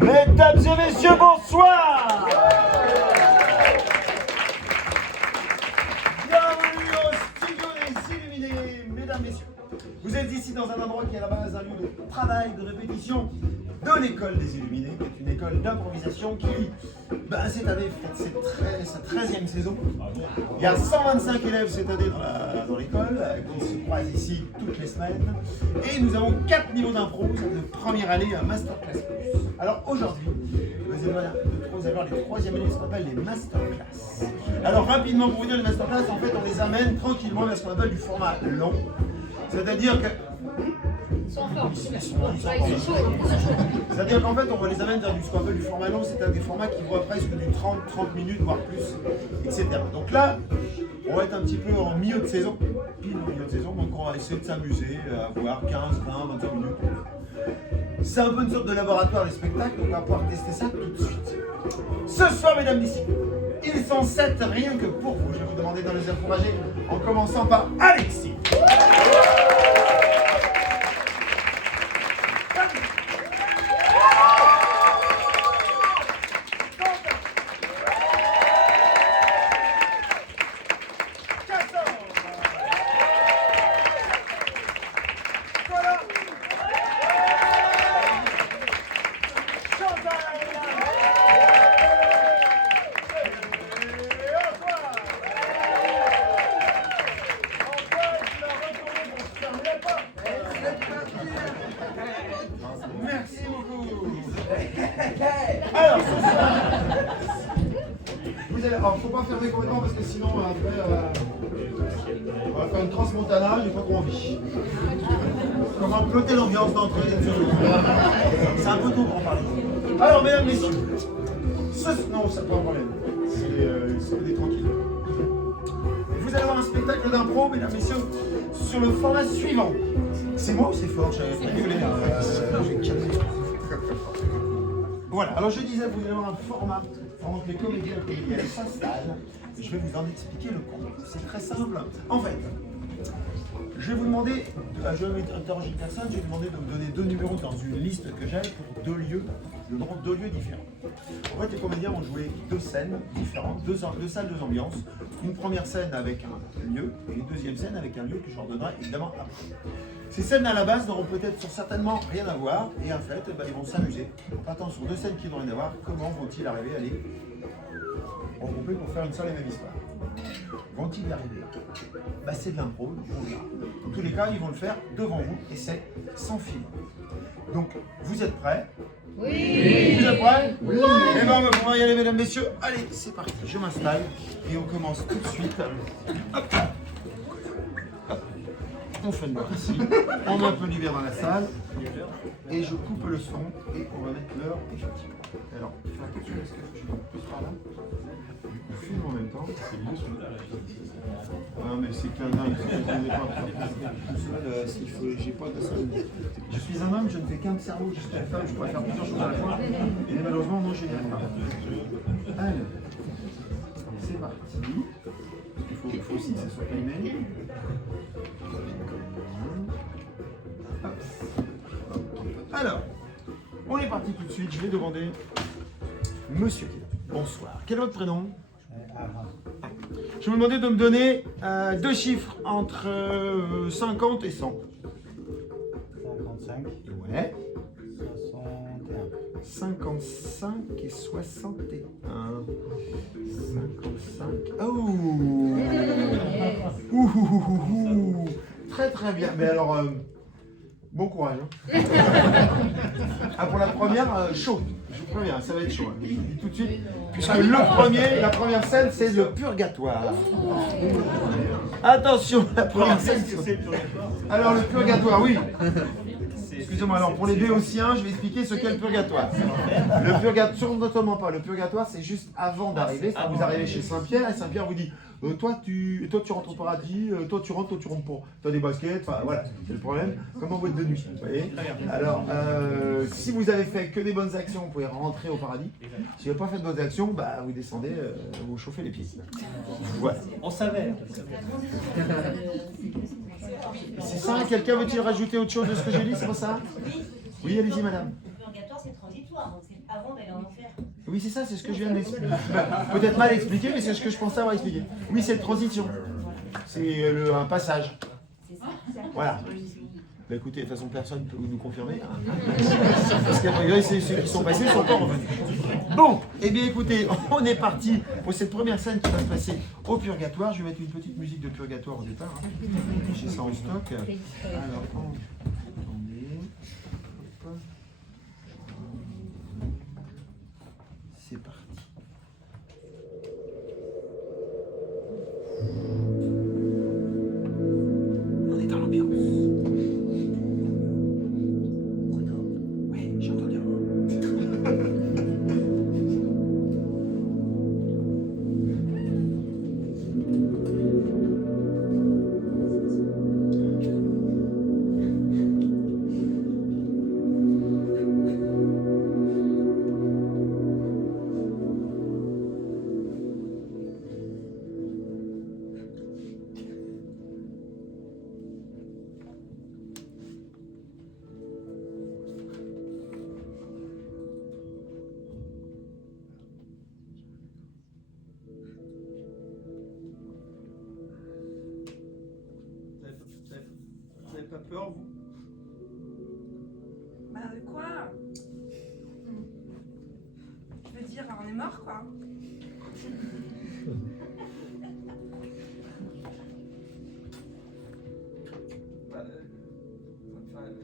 Mesdames et messieurs, bonsoir! Bienvenue au studio des Illuminés, mesdames, messieurs. Vous êtes ici dans un endroit qui est à la base un lieu de travail, de répétition de l'école des Illuminés, qui est une école d'improvisation qui, cette année, fête sa 13e saison. Il y a 125 élèves cette année dans l'école, qui se croisent ici toutes les semaines. Et nous avons 4 niveaux d'impro, de première année à Masterclass Plus. Alors aujourd'hui, vous allez avoir les 3e années, ce qu'on appelle les Masterclass. Alors rapidement, pour vous dire les Masterclass, en fait, on les amène tranquillement vers ce qu'on appelle du format long. C'est-à-dire que... C'est-à-dire qu'en fait, on les amène vers ce qu'on appelle du format long, c'est un des formats qui voient presque du 30 minutes, voire plus, etc. Donc là, on va être un petit peu en milieu de saison, pile au milieu de saison, donc on va essayer de s'amuser à voir 15, 20, 25 minutes. C'est un peu une sorte de laboratoire des spectacles, donc on va pouvoir tester ça tout de suite. Ce soir, mesdames, messieurs, ils sont 7 rien que pour vous. Je vais vous demander de les encourager en commençant par Alexis. Merci beaucoup. Alors, faut pas fermer complètement parce que sinon après on va faire une transmontana, j'ai pas trop envie. Comment ploter l'ambiance d'entrée. C'est un peu tôt pour en parler. Alors mesdames, messieurs, non, c'est pas un problème. C'est tranquille. Vous allez avoir un spectacle d'impro, mesdames, messieurs, sur le format suivant. C'est moi ou c'est fort? Voilà, alors je disais, vous allez avoir un format pendant que les comédiens et comédiennes s'installent. Je vais vous en expliquer le concept. C'est très simple. En fait, je vais vous demander, je vais interroger une personne, je vais vous demander de me donner 2 numéros dans une liste que j'ai pour 2 lieux, je demande 2 lieux différents. En fait, les comédiens vont jouer 2 scènes différentes, 2 salles, 2 ambiances. Une première scène avec un lieu et une deuxième scène avec un lieu que je leur donnerai évidemment après. Ces scènes à la base n'auront peut-être certainement rien à voir et en fait, ils vont s'amuser. En partant sur 2 scènes qui n'ont rien à voir, comment vont-ils arriver à les regrouper pour faire une seule et même histoire? Vont-ils y arriver? C'est de l'impro, du regard. Dans tous les cas, ils vont le faire devant vous et c'est sans film. Donc, vous êtes prêts? Oui! Vous êtes prêts? Oui! Eh bien, on va y aller, mesdames, messieurs. Allez, c'est parti, je m'installe et on commence tout de suite. Hop. On fait le noir ici, on met un peu de lumière dans la salle et je coupe le son et on va mettre l'heure effectivement. Alors, fais attention parce que je vais plus par là. On filme en même temps. Non mais c'est qu'un dingue, tout seul, j'ai pas de salle. Je suis un homme, je ne fais qu'un cerveau, je suis une femme, je pourrais faire plusieurs choses à la fois. Et malheureusement, non, je n'y arrive pas. Allez, c'est parti. Il faut aussi que ça soit timé. Alors, on est parti tout de suite. Je vais demander Monsieur qui est là. Bonsoir. Quel est votre prénom? Je vais vous demander de me donner 2 chiffres entre 50 et 100. 55 et 61. 55. Oh ouh. Très très bien. Mais alors, bon courage. Hein. Ah, pour la première, chaud. Je vous préviens, ça va être chaud. Hein. Je vous dis tout de suite. Puisque la première scène, c'est le purgatoire. Attention, la première scène. Alors, le purgatoire, oui. Excusez-moi, alors pour les béotiens, je vais expliquer ce qu'est le purgatoire. Le purgatoire, notamment pas, le purgatoire c'est juste avant d'arriver, vous arrivez chez Saint-Pierre et Saint-Pierre vous dit toi tu rentres au paradis, toi tu rentres pas. Tu as des baskets, enfin voilà, c'est le problème, comme en boîte de nuit, vous voyez. Alors, si vous avez fait que des bonnes actions, vous pouvez rentrer au paradis. Si vous n'avez pas fait de bonnes actions, bah, vous descendez, vous chauffez les pieds. Voilà. On savait. C'est ça, quelqu'un veut-il rajouter autre chose de ce que j'ai dit, c'est pas ça? Oui, allez-y madame. Le purgatoire c'est transitoire, donc c'est avant d'aller en enfer. Oui, c'est ça, c'est ce que je viens d'expliquer. Peut-être mal expliqué, mais c'est ce que je pensais avoir expliqué. Oui, c'est une transition. C'est un passage. Voilà. Bah écoutez, de toute façon, personne ne peut nous confirmer. Hein. Parce qu'à priori, ceux qui sont passés sont pas revenus. Bon, eh bien écoutez, on est parti pour cette première scène qui va se passer au purgatoire. Je vais mettre une petite musique de purgatoire au départ. Hein. J'ai ça en stock. Alors, attendez. Hop. C'est parti. On est dans l'ambiance. Ouais, j'entends bien. Vous n'avez pas peur, vous? Bah de quoi? Je veux dire, on est mort quoi.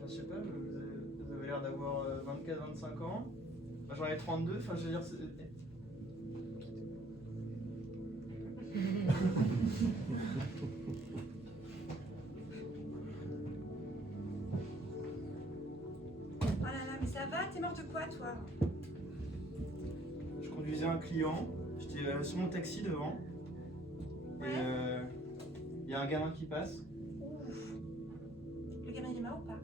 Je sais pas, vous avez l'air d'avoir 24-25 ans. Moi j'en ai 32, enfin je veux dire... Oh là là, mais ça va, t'es mort de quoi toi? Je conduisais un client, j'étais sur mon taxi devant. Ouais. Et il y a un gamin qui passe. Ouf. Le gamin il est mort ou pas?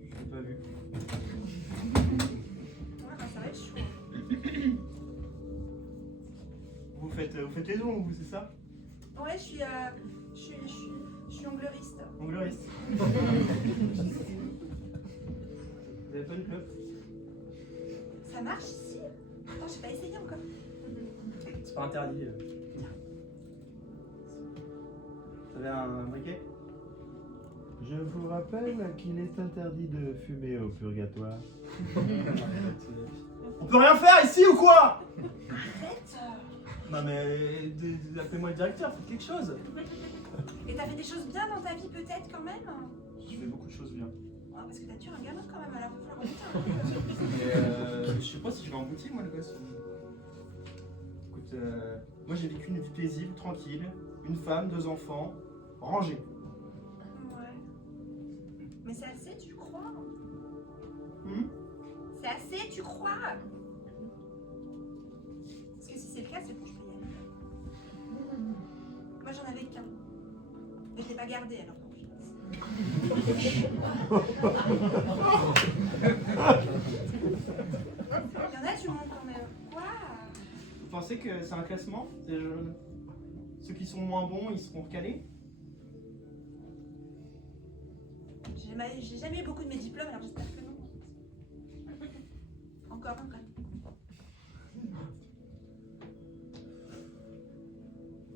Je l'ai pas vu. Ouais, bah ça va être chaud. Vous faites les ongles, vous, c'est ça? Ouais, je suis ongleriste. Ongleriste. Vous avez pas une clope? Ça marche ici? Attends, j'ai pas essayé encore. C'est pas interdit. Vous avez un briquet? Je vous rappelle qu'il est interdit de fumer au purgatoire. On peut rien faire ici ou quoi? Arrête! Non mais appelez-moi le directeur, faites quelque chose. Et t'as fait des choses bien dans ta vie peut-être quand même? Je fais beaucoup de choses bien. Ouais, parce que t'as tué un gamin quand même, alors il va falloir remonter un peu. Mais je sais pas si je vais en boutique moi le gosse. Écoute, moi j'ai vécu une vie paisible, tranquille, une femme, 2 enfants, rangés. Ouais. Mais c'est assez, tu crois? Hmm. C'est assez, tu crois? Parce que si c'est le cas, c'est bon, je peux y aller. Moi j'en avais qu'un. Mais je l'ai pas gardé alors profite. Il y en a du monde quand même. Quoi? Vous pensez que c'est un classement? Ceux qui sont moins bons, ils seront recalés? J'ai jamais eu beaucoup de mes diplômes, alors j'espère que non. Encore un vrai.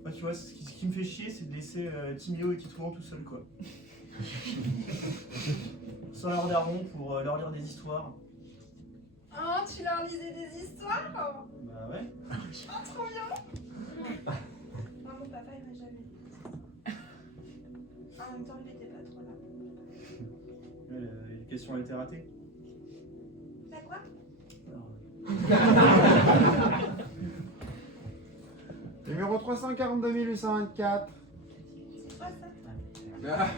Moi tu vois, ce qui me fait chier, c'est de laisser Timio et Kitouan tout seul quoi. Sans leur daron pour leur lire des histoires. tu leur lisais des histoires? Bah ouais. Oh, trop bien! Non, mon papa, il m'a jamais dit. En même temps, il était pas trop là. L'éducation a été ratée. Bah quoi? Numéro 342 824. C'est quoi ça? Ah,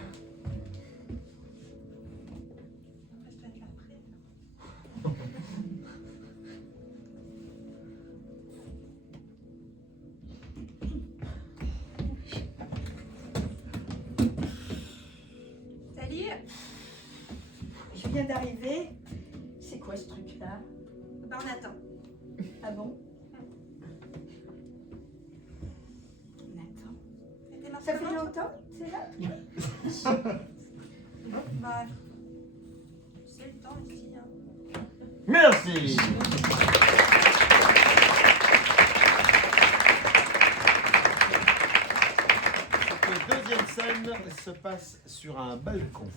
Après, je dois être là après. Salut! Je viens d'arriver. C'est quoi ce truc-là? Bah, on attend. Ah bon? Nathan. C'était marqué Ça fait comment? longtemps, c'est là? Bah, c'est le temps ici. Hein. Merci. Cette deuxième scène se passe sur un balcon.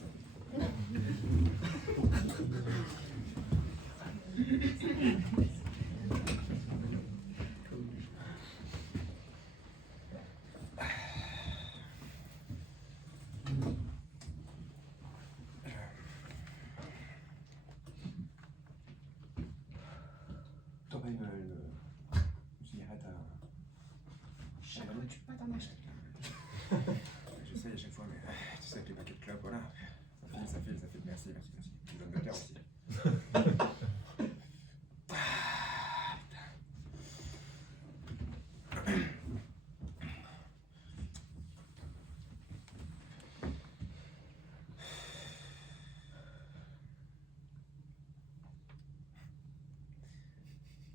t'aurais une cigarette à... Tu peux pas t'en acheter. J'essaye à chaque fois, mais tu sais, avec les paquets de clopes, voilà. Ça file, merci. Tu donnes de terre aussi.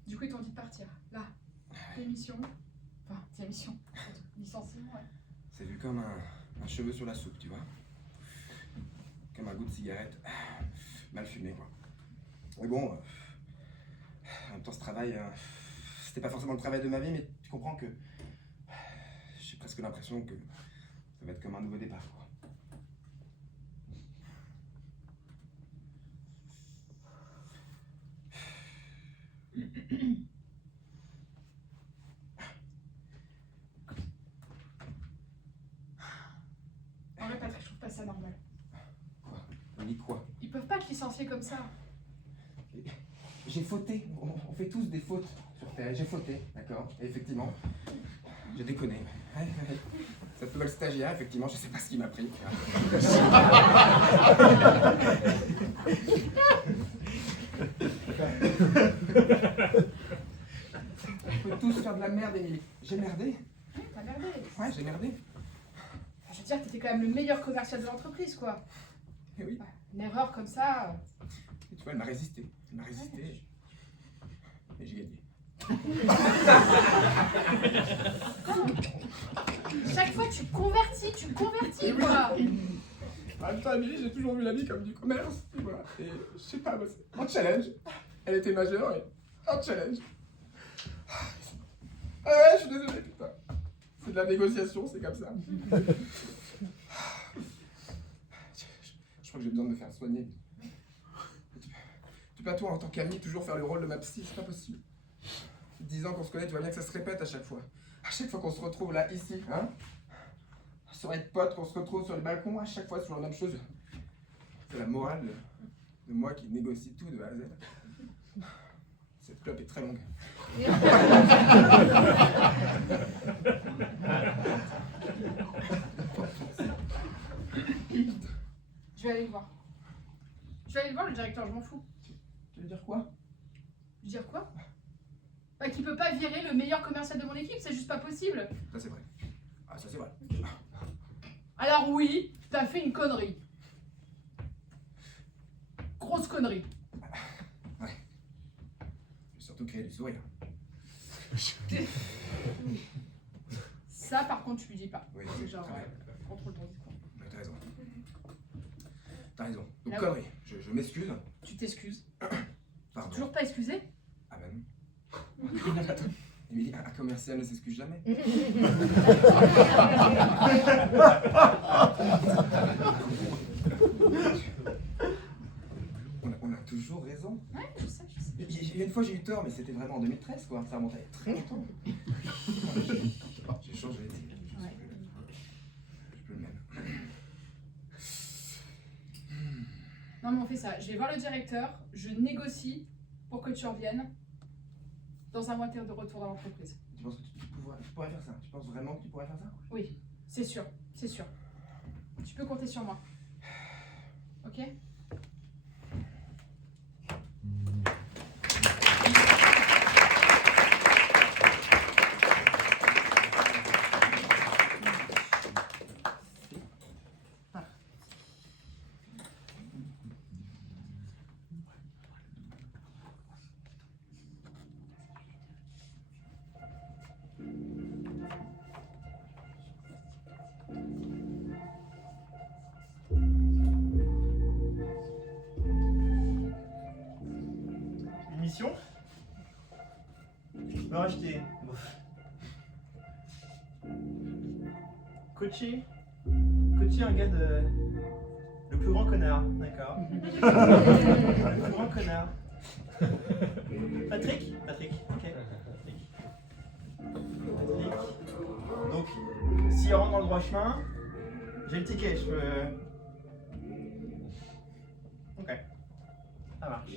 Du coup, ils t'ont dit de partir. Là, démission. Enfin, démission. Licenciement, ouais. C'est vu comme un cheveu sur la soupe, tu vois. Comme un goût de cigarette mal fumé, quoi. Mais bon, en même temps, ce travail, c'était pas forcément le travail de ma vie, mais tu comprends que j'ai presque l'impression que ça va être comme un nouveau départ, quoi. En vrai, Patrick, je trouve pas ça normal. Quoi? On dit quoi? Ils peuvent pas te licencier comme ça. J'ai fauté, on fait tous des fautes sur Terre, j'ai fauté, d'accord? Et effectivement, j'ai déconné. Ouais. Cette nouvelle stagiaire, effectivement, je sais pas ce qui m'a pris. On peut tous faire de la merde, Émilie. J'ai merdé. T'as merdé. Ouais, j'ai merdé. Je veux dire, t'étais quand même le meilleur commercial de l'entreprise, quoi. Et oui. Une erreur comme ça. Et tu vois, elle m'a résisté. Elle m'a résisté. Et j'ai gagné. Chaque fois, tu convertis, quoi. En même temps, Émilie, j'ai toujours vu la vie comme du commerce. Tu vois. Et je sais pas, moi, c'est un challenge. Elle était majeure et un challenge. Ah ouais, je suis désolé, putain. C'est de la négociation, c'est comme ça. Je crois que j'ai besoin de me faire soigner. Tu peux pas, toi, en tant qu'ami, toujours faire le rôle de ma psy, c'est pas possible. 10 ans qu'on se connaît, tu vois bien que ça se répète à chaque fois. À chaque fois qu'on se retrouve là, ici, hein, sur être potes, qu'on se retrouve sur les balcons, à chaque fois, c'est toujours la même chose. C'est la morale de moi qui négocie tout de A à Z. Cette clope est très longue. Je vais aller le voir. Je vais aller le voir, le directeur, je m'en fous. Tu veux dire quoi? Dire quoi? Bah, qu'il peut pas virer le meilleur commercial de mon équipe, c'est juste pas possible. Ça, c'est vrai. Ah, ça, c'est vrai. Alors oui, t'as fait une connerie. Grosse connerie. Ouais. J'ai surtout créé du sourire. Ça, par contre, tu lui dis pas. Oui, C'est genre, très bien. contrôle ton discours. Ouais, t'as raison. T'as raison. Donc, Là, connerie. Je m'excuse. Tu t'excuses. Pardon. Toujours pas excusé? Ah ben non. Attends. Émilie, un commercial ne s'excuse jamais. On a toujours raison. Ouais, je sais. Une fois j'ai eu tort, mais c'était vraiment en 2013 quoi, ça remonte à très longtemps. J'ai changé. Je peux le même. Non mais on fait ça, je vais voir le directeur, je négocie pour que tu reviennes. Dans un mois, t'es de retour dans l'entreprise. Tu penses que tu pourrais faire ça? Tu penses vraiment que tu pourrais faire ça? Oui, c'est sûr, c'est sûr. Tu peux compter sur moi. Ok? Une mission? Je peux racheter. Coacher un gars de... Le plus grand connard, d'accord. Le plus grand connard. Patrick, ok. Patrick. Donc, s'il rentre dans le droit chemin, j'ai le ticket, je peux... Ok. Ça marche.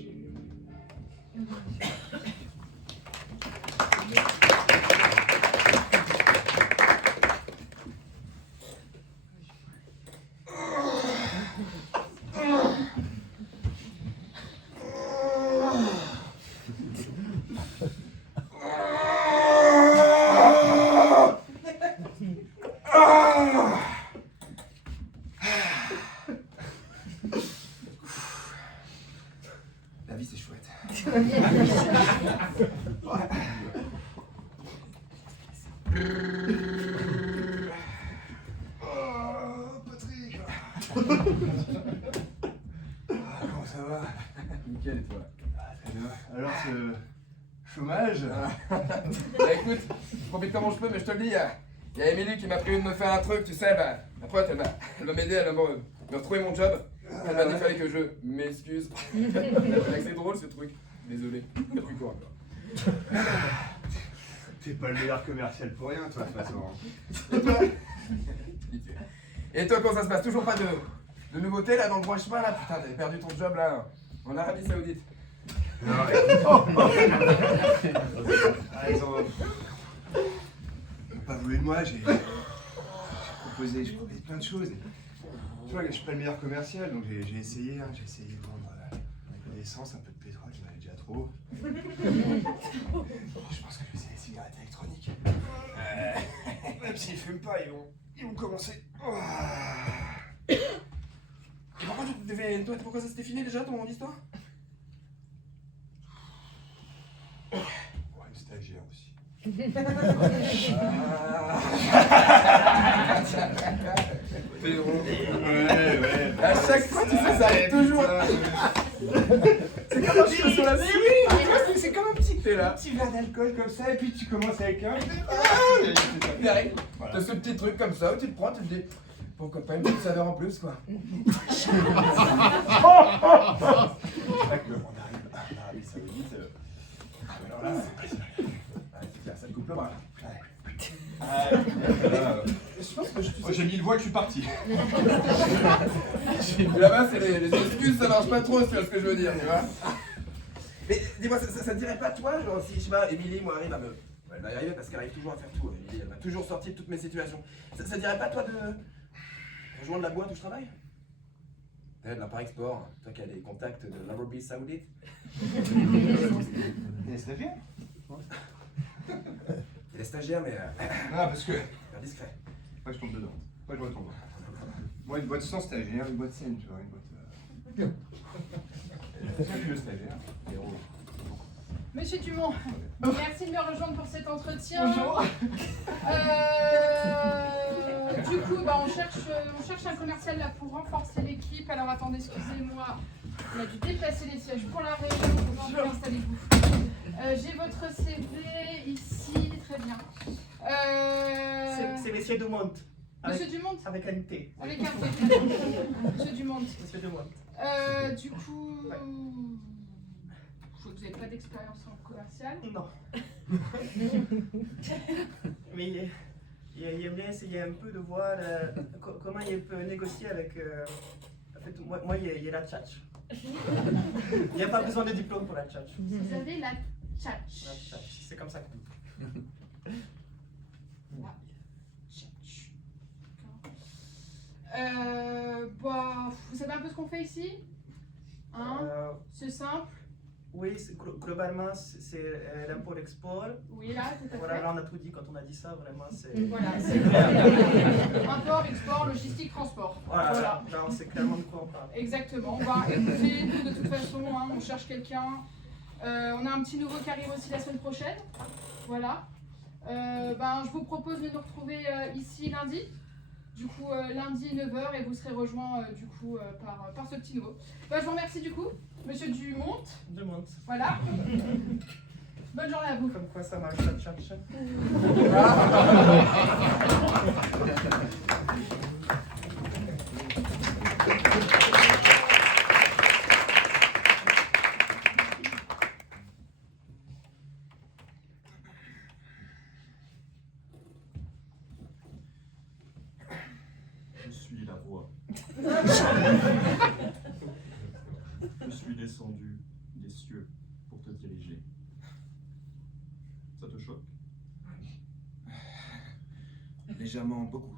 La vie c'est chouette. Patrick. Comment ça va? Nickel et toi? Très bien. Alors ce chômage? Bah écoute, je profite comme je peux, mais je te le dis, il y a Émilie qui m'a prévu de me faire un truc, tu sais, bah, ma pote, elle va m'aider, elle va me retrouver mon job. Elle m'a dit qu'il fallait que je m'excuse. C'est drôle ce truc. Désolé, t'as pris quoi encore? T'es pas le meilleur commercial pour rien, toi, de toute façon. Et toi, comment ça se passe? Toujours pas de nouveautés là dans le droit chemin là? Putain, t'avais perdu ton job là en Arabie Saoudite. Non, ah, ils ont pas voulu de moi, j'ai proposé plein de choses. Tu vois, je suis pas le meilleur commercial, donc j'ai essayé de vendre de l'essence, un peu de pétrole, j'en avais déjà trop. Je pense que je vais essayer les cigarettes électroniques. Même s'ils fument pas, ils vont commencer. Et pourquoi ça s'était fini déjà ton histoire? Ouais, une stagiaire aussi. T'es drôle. Ouais. À chaque fois, tu sais, ça arrive toujours. C'est comme un petit sur la vie. C'est comme un petit thé là. Un petit verre d'alcool comme ça, et puis tu commences avec un. Il arrive. T'as ce petit truc comme ça où tu le prends, tu te dis. Pourquoi pas une petite saveur en plus quoi. C'est vrai que on arrive en Arabie Saoudite. Alors là, C'est clair, ça te coupe le bras. je pense que j'ai mis le voile, je suis parti. Là-bas, c'est les excuses, ça marche pas trop, tu vois ce que je veux dire, tu vois. Mais dis-moi, ça te dirait pas toi, genre si, je sais pas, Émilie, moi, arrive à me... Elle va y arriver parce qu'elle arrive toujours à faire tout, Émilie, elle m'a toujours sorti de toutes mes situations. Ça te dirait pas toi de rejoindre la boîte où je travaille? De l'import-export, toi qui as des contacts de l'Arabie Saoudite. Les stagiaires? Et les stagiaires, mais... Ah, parce que. faire discret. Moi, je tombe dedans. Moi, je retombe. Moi, une boîte sans stagiaire, une boîte saine, tu vois, une boîte. C'est le stagiaire. Monsieur Dumont, merci de me rejoindre pour cet entretien. Bonjour. Du coup, on cherche un commercial là pour renforcer l'équipe. Alors attendez, excusez-moi. On a dû déplacer les sièges pour la réunion. Bonjour, installez-vous. J'ai votre CV ici, très bien. C'est Monsieur Dumont. Monsieur Dumont, Avec un T. avec un T. Monsieur Dumont. Monsieur Dumont. Du coup, vous n'avez pas d'expérience en commercial. Non. Mais il aimerait essayer un peu de voir comment il peut négocier avec... en fait, moi il y a la tchatch. Il n'y a pas besoin de diplôme pour la tchatch. Vous avez la La tchatch. tchatch, c'est comme ça que dit. La tchatch. Bah, vous savez un peu ce qu'on fait ici? Hein? C'est simple. Oui, globalement, c'est l'import-export. Oui, là, tout à fait. Voilà, là on a tout dit quand on a dit ça, vraiment c'est... Voilà, c'est clair. Import, export, logistique, transport. Voilà, Voilà. là on sait clairement de quoi on parle. Exactement. Bah, écoutez, nous, de toute façon, hein, on cherche quelqu'un. On a un petit nouveau qui arrive aussi la semaine prochaine. Voilà. Je vous propose de nous retrouver ici lundi. Du coup, lundi 9h et vous serez rejoint par ce petit nouveau. Bah, je vous remercie du coup, monsieur Dumont. Demande. Voilà. Bonne journée à vous. Comme quoi ça marche la tchatch. Je suis la voix. Je suis descendu des cieux pour te diriger. Ça te choque? Légèrement, beaucoup.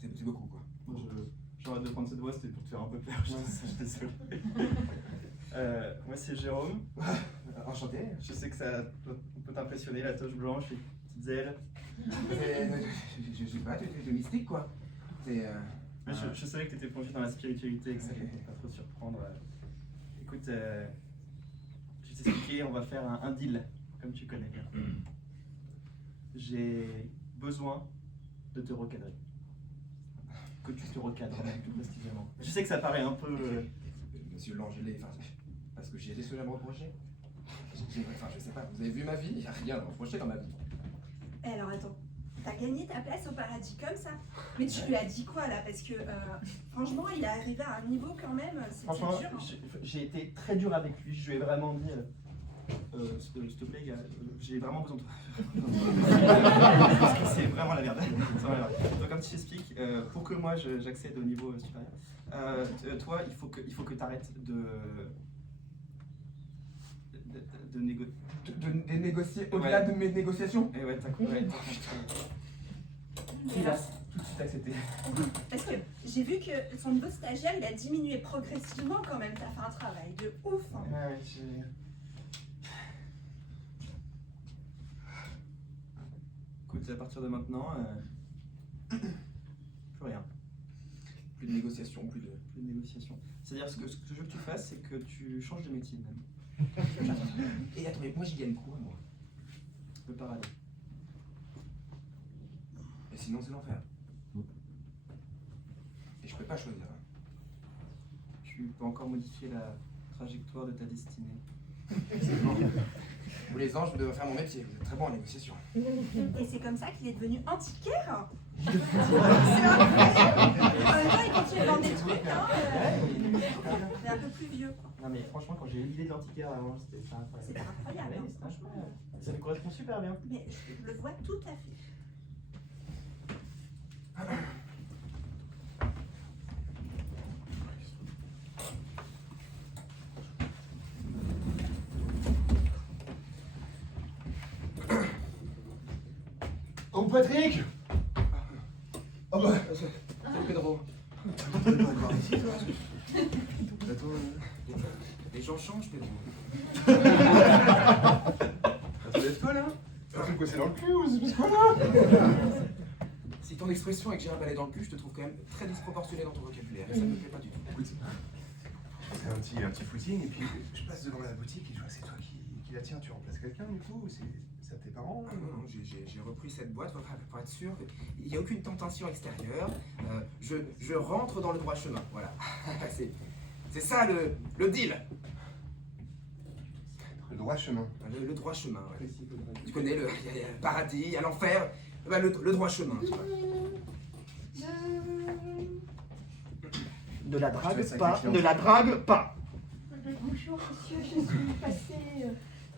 C'est beaucoup, quoi. Moi, j'arrête de prendre cette voix, c'était pour te faire un peu peur. Je suis désolé. Moi c'est Jérôme. Enchanté. Je sais que ça peut t'impressionner, la toche blanche, les petites ailes. Je sais pas, tu es mystique, quoi. C'est... Mais je savais que tu étais plongé dans la spiritualité et que ça allait pas trop surprendre. Écoute, je vais t'expliquer, on va faire un deal, comme tu connais bien. J'ai besoin de te recadrer. Que tu te recadres même plus précisément. Je sais que ça paraît un peu... Monsieur Langelet, parce que j'ai été sur un reprocher. Je sais pas, vous avez vu ma vie, il n'y a rien à reprocher dans ma vie. Eh, alors attends, t'as gagné ta place au paradis comme ça? Mais tu lui as dit quoi là? Parce que franchement, il est arrivé à un niveau quand même, c'était Franchement, dur. j'ai été très dur avec lui, je lui ai vraiment dit... s'il te plaît, gars, j'ai vraiment besoin de toi. Parce que c'est vraiment la merde. C'est vraiment la merde. Donc, comme tu t'expliques, pour que moi j'accède au niveau supérieur, toi, il faut que tu arrêtes de négocier au-delà de mes négociations. Et ouais, t'as compris. Il a tout de suite accepté. Parce que j'ai vu que son niveau stagiaire, il a diminué progressivement quand même. T'as fait un travail de ouf. Hein. Ouais, écoute, à partir de maintenant, plus rien. Plus de négociations, plus de négociation. C'est-à-dire ce que je veux que tu fasses, c'est que tu changes de métier même. Et attends, mais moi j'y gagne quoi, moi? Le paradis. Et sinon c'est l'enfer. Et je peux pas choisir. Tu peux encore modifier la trajectoire de ta destinée. Vous les anges, vous devez faire mon métier, vous êtes très bon en négociation. Et c'est comme ça qu'il est devenu antiquaire. C'est incroyable. En même temps, il continue de vendre des trucs, hein. Il est un peu plus vieux, quoi. Non mais franchement, quand j'ai eu l'idée de l'antiquaire avant, c'était incroyable. C'était incroyable, Ouais, hein, c'était franchement. incroyable. Ça me correspond super bien. Mais je le vois tout à fait. Oh Patrick! Oh bah! Salut Pedro. Les gens changent, Pedro. Attends, lève-toi là! T'as fait quoi, c'est dans le cul ou c'est quoi là? Si ton expression est que j'ai un balai dans le cul, je te trouve quand même très disproportionné dans ton vocabulaire. Et ça ne me plaît pas du tout. Écoute, c'est un petit footing et puis je passe devant la boutique et je vois que c'est toi qui la tiens. Tu remplaces quelqu'un du coup? Ou c'est à tes parents? Non, j'ai repris cette boîte pour être sûr qu'il n'y a aucune tentation extérieure. Je rentre dans le droit chemin. Voilà. C'est ça le deal. Le droit chemin. Le droit chemin. Ouais. Tu connais il y a le paradis, il y a l'enfer. Bah, le droit chemin. Tu vois. Ne la drague drague pas, pas, ne la drague pas. bonjour monsieur, je suis passée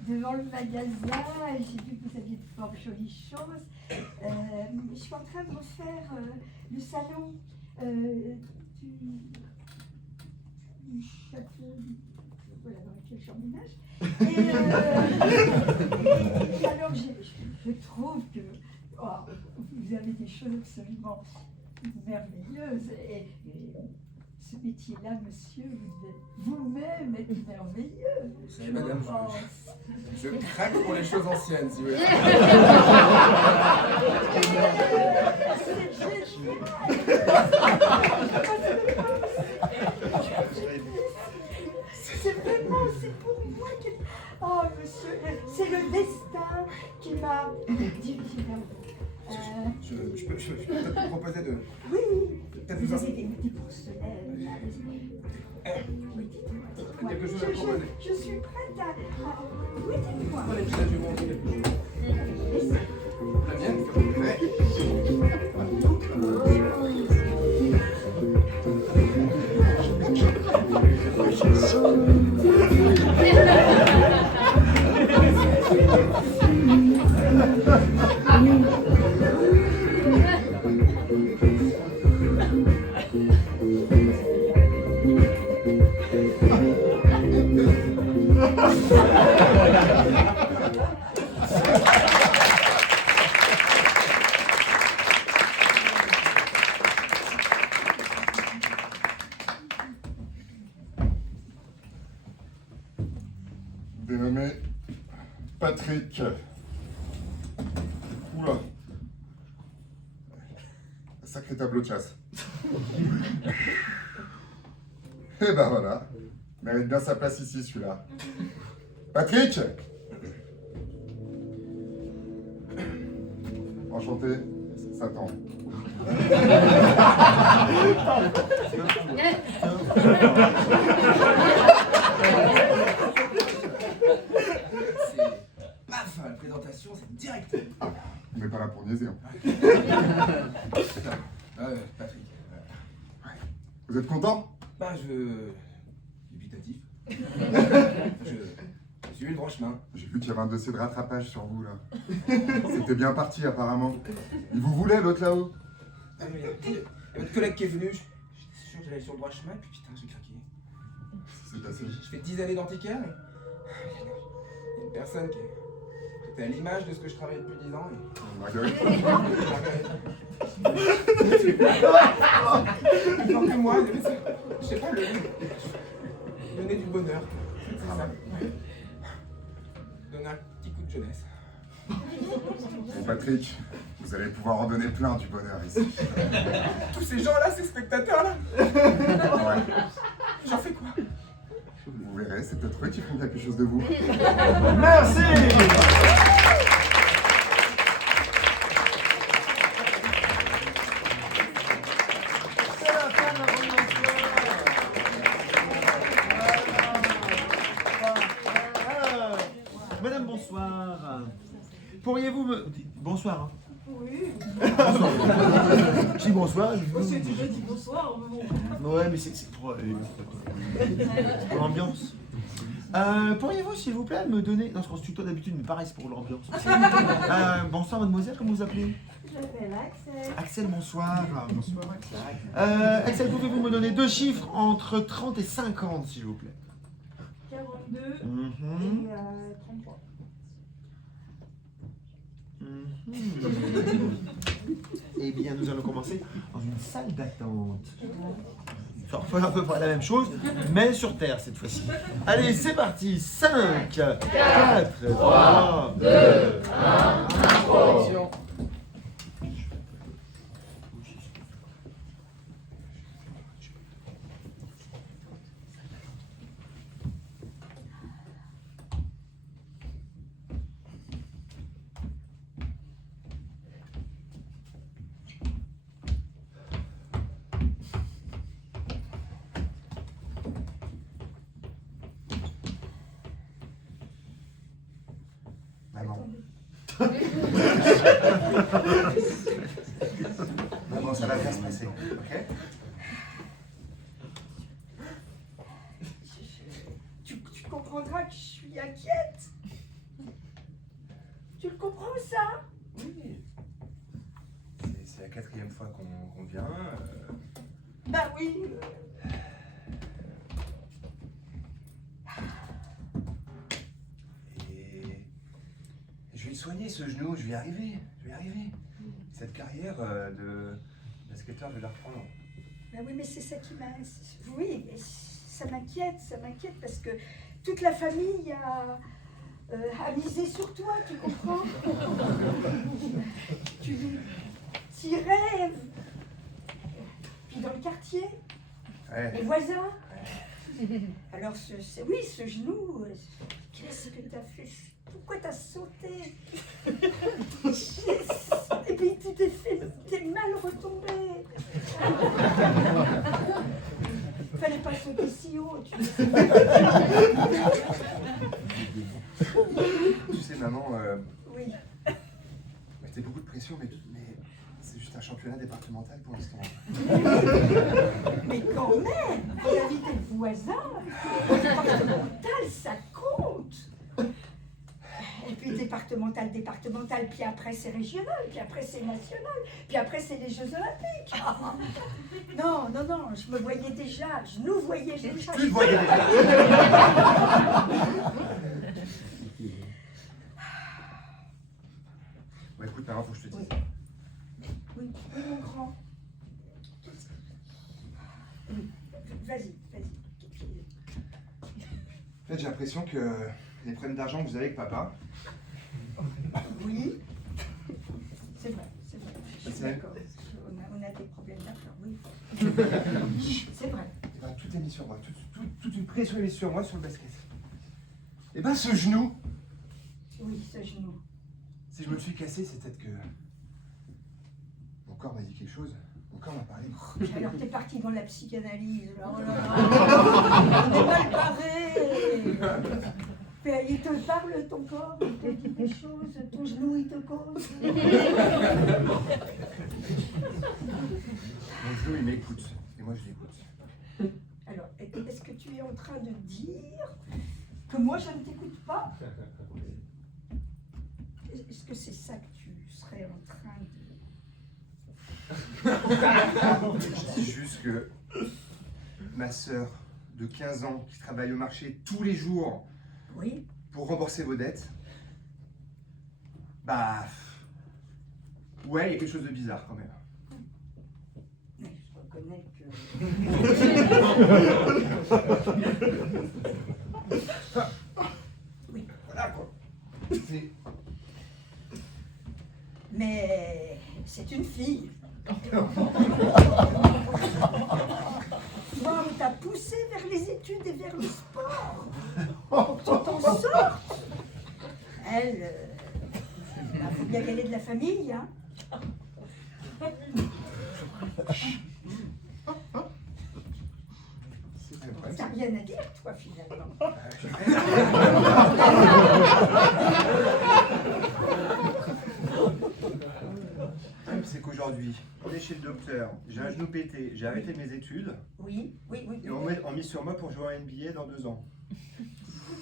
devant le magasin et j'ai vu que vous aviez de fort jolies choses. Je suis en train de refaire le salon du château voilà, dans lequel j'emménage. Et alors je trouve que vous avez des choses absolument merveilleuses. Et ce métier-là, monsieur, vous-même êtes merveilleux. Vous savez, madame, je craque pour les choses anciennes, si vous voulez. C'est génial. C'est pour moi que... Oh, monsieur, c'est le destin qui m'a dirigé vers vous. Je peux peut-être vous proposer de... Oui, peut-être vous avez des porcelaines. quelque chose à proposer. Je suis prête à... Oui, dites-moi. Allez, je vais vous montrer quelque chose. La mienne, comme vous voulez. Dénommé Patrick. Oula. Sacré tableau de chasse. Et ben voilà. Mérite bien sa place ici, celui-là. Patrick! Enchanté, Satan. Paf, la présentation, c'est direct. On n'est pas là pour niaiser. Hein. Patrick. Vous êtes content? Bah, dubitatif. J'ai eu le droit chemin. J'ai vu qu'il y avait un dossier de rattrapage sur vous, là. C'était bien parti, apparemment. Il vous voulait, l'autre là-haut? Ah, mais il y a votre collègue qui est venu. J'étais sûr que j'allais sur le droit chemin, et puis putain, j'ai craqué. Qu'est-ce qui s'est passé? Je fais 10 années d'antiquaire. Il y a une personne qui était à l'image de ce que je travaille depuis 10 ans. Et... Marguerite. Plus fort que moi, je sais pas, le nez du bonheur. C'est ça. Donner un petit coup de jeunesse. Et Patrick, vous allez pouvoir en donner plein du bonheur ici. Tous ces gens-là, ces spectateurs-là, Ouais. j'en fais quoi? Vous verrez, c'est peut-être eux qui font quelque chose de vous. Merci. Madame, bonsoir. Pourriez-vous me... Bonsoir. Hein. Oui. Je dis bonsoir. J'ai déjà dit bonsoir. Ouais, mais c'est pour l'ambiance. Pourriez-vous, s'il vous plaît, me donner... Non, je pense tutoie d'habitude, mais pareil, c'est pour l'ambiance. Bonsoir, mademoiselle, comment vous appelez? Je m'appelle Axel. Axel, bonsoir. Bonsoir, Axel. Axel, pouvez-vous me donner 2 chiffres entre 30 et 50, s'il vous plaît? 42 et 33. Eh bien, nous allons commencer dans une salle d'attente. Ça refait à peu près la même chose, mais sur Terre cette fois-ci. Allez, c'est parti. 5, 4, 3, 2, 1. Action. Maman, ça va bien se passer, ok? Tu Tu le comprends, ça? Oui. C'est la 4e fois qu'on vient. Bah oui. Et je vais le soigner, ce genou, je vais y arriver. Cette carrière de basketteur, je vais la reprendre. Bah oui, mais c'est ça qui m'a... Oui, mais ça m'inquiète parce que toute la famille a misé sur toi, tu comprends? Tu y rêves. Puis dans le quartier, les voisins. Alors, ce genou, qu'est-ce que t'as fait? Pourquoi t'as sauté? Et puis tu t'es mal retombé. Fallait pas sauter si haut, tu sais. Tu sais, maman, Oui. c'était beaucoup de pression, mais c'est juste un championnat départemental pour l'instant. Mais quand même, vis-à-vis des voisins, départemental, ça compte. Et puis départemental, puis après c'est régional, puis après c'est national, puis après c'est les Jeux Olympiques. Non, je me voyais déjà, je nous voyais déjà. Tu le voyais déjà. Bon, écoute, maman, faut que je te dise. Oui, mon grand. Oui, vas-y. En fait, j'ai l'impression que les problèmes d'argent que vous avez avec papa. Oui, c'est vrai. Je suis C'est vrai. d'accord. On a des problèmes d'argent, oui. C'est vrai. Eh ben, tout est mis sur moi, toute une pression est mise sur moi sur le basket. Et ben, ce genou, Oui, ce genou. si je me le suis cassé, c'est peut-être que mon corps m'a dit quelque chose. Mon corps m'a parlé. Alors t'es parti dans la psychanalyse. Oh là là. On est mal barré. Mais il te parle, ton corps, il te dit des choses, ton genou, il te cause. Mon genou, il m'écoute. Et moi, je l'écoute. Alors, est-ce que tu es en train de dire que moi, je ne t'écoute pas? Est-ce que c'est ça que tu serais en train de... Je dis juste que ma sœur de 15 ans qui travaille au marché tous les jours Oui. pour rembourser vos dettes, bah... Ouais, il y a quelque chose de bizarre quand même. Mais je reconnais que... Oui. Voilà quoi. C'est... Mais c'est une fille. Maman t'a poussé vers les études et vers le sport. Pour que tu t'en sortes. Elle, faut bien qu'elle ait de la famille, hein. T'as rien à dire, toi, finalement. C'est qu'aujourd'hui, on est chez le docteur, j'ai un genou pété, j'ai arrêté mes études. Oui. Et on mise sur moi pour jouer à NBA dans 2 ans.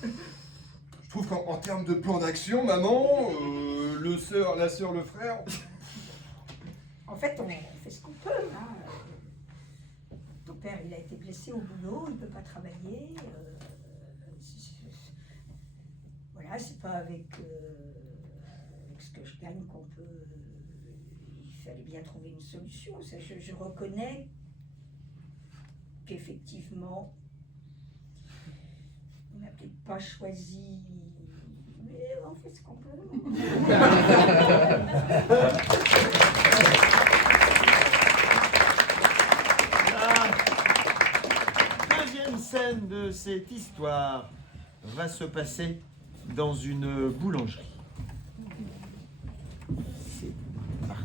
Je trouve qu'en termes de plan d'action, maman, la sœur, le frère... En fait, on fait ce qu'on peut, hein. Ton père, il a été blessé au boulot, il ne peut pas travailler. Voilà, c'est pas avec ce que je gagne qu'on peut... Il fallait bien trouver une solution. Ça, je reconnais qu'effectivement, on n'a peut-être pas choisi... Mais on fait ce qu'on peut. La deuxième scène de cette histoire va se passer dans une boulangerie. C'est parti.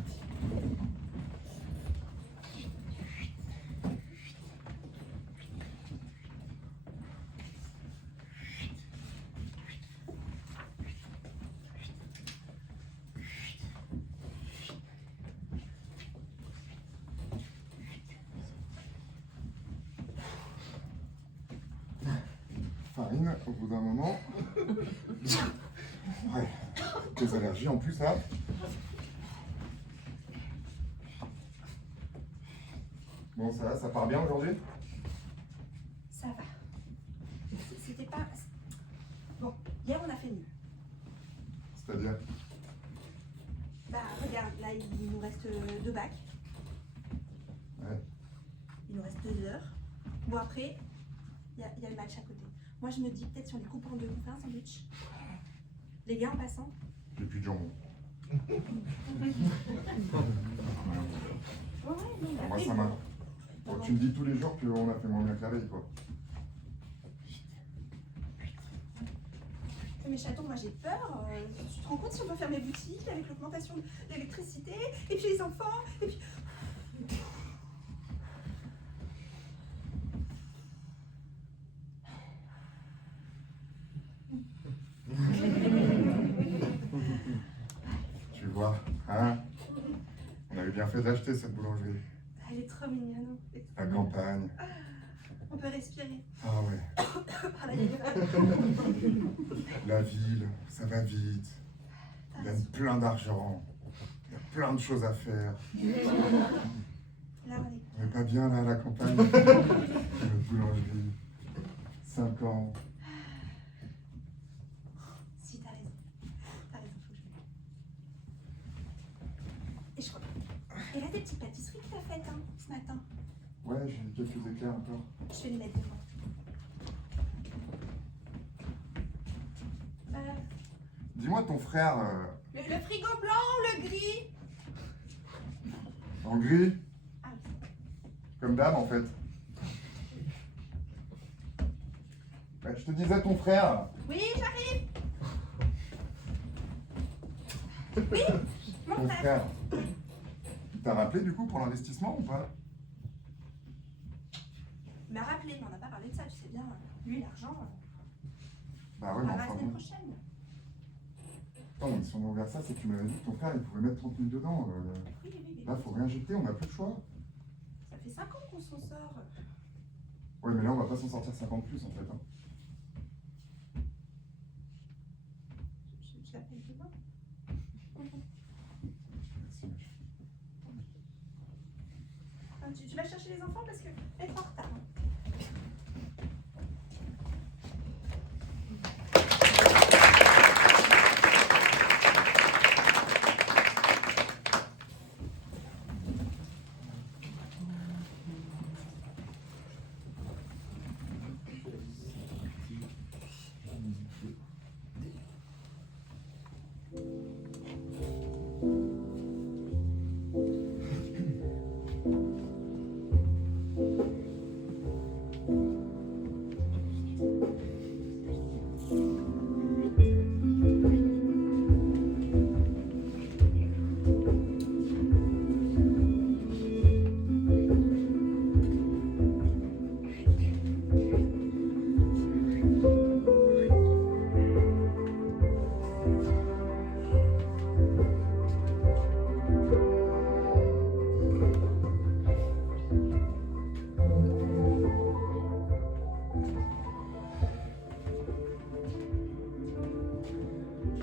Farine, au bout d'un moment. Ouais. tes allergies en plus là. Bon, ça va, ça part bien aujourd'hui? Ça va. C'était pas... Bon, hier on a fait mieux. C'est-à-dire? Bah regarde, là il nous reste 2 bacs. Ouais. Il nous reste 2 heures. Bon après, il y a le match à côté. Moi je me dis peut-être si on les coupe en deux, on fait un sandwich. Les gars en passant. J'ai plus de jambon. Ouais, non, mais Moi après, ça m'a... Bon, tu me dis tous les jours qu'on a fait moins bien que la veille, quoi. Mais chaton, moi j'ai peur. Tu te rends compte si on doit fermer boutique avec l'augmentation de l'électricité, et puis les enfants, et puis... Tu vois, hein? On avait bien fait d'acheter cette boulangerie. Elle est trop mignonne. La campagne. On peut respirer. Ah ouais. Ah, là, il y a- La ville, ça va vite. Il gagne plein d'argent. Il y a plein de choses à faire. Là, on est... On n'est pas bien là à la campagne. Notre boulangerie. 5 ans. Si, t'as raison. T'as raison, faut que je me... Et je crois... Et là, des petites pâtisseries que t'as faites, hein, ce matin. Ouais, j'ai quelques éclairs encore. Je vais les mettre devant. Dis-moi, ton frère, Le frigo blanc ou le gris? en gris, Ah oui. comme d'hab en fait. Bah, je te disais, ton frère, Oui, j'arrive. Oui, mon ton frère. frère, il t'a rappelé du coup pour l'investissement ou pas? Il m'a rappelé, mais on n'a pas parlé de ça, tu sais bien. Lui, l'argent, Bah ouais, on mais va la enfin semaine bon. prochaine. Attends, mais si on a ouvert ça, c'est que tu m'avais dit que ton frère il pouvait mettre 30 000 dedans. Oui, oui. Là, faut rien jeter, on n'a plus le choix. Ça fait 5 ans qu'on s'en sort. Ouais, mais là, on va pas s'en sortir 50 plus en fait. Hein. Je l'appelle demain. Merci, ma chérie. Tu vas chercher les enfants parce que elle est en retard.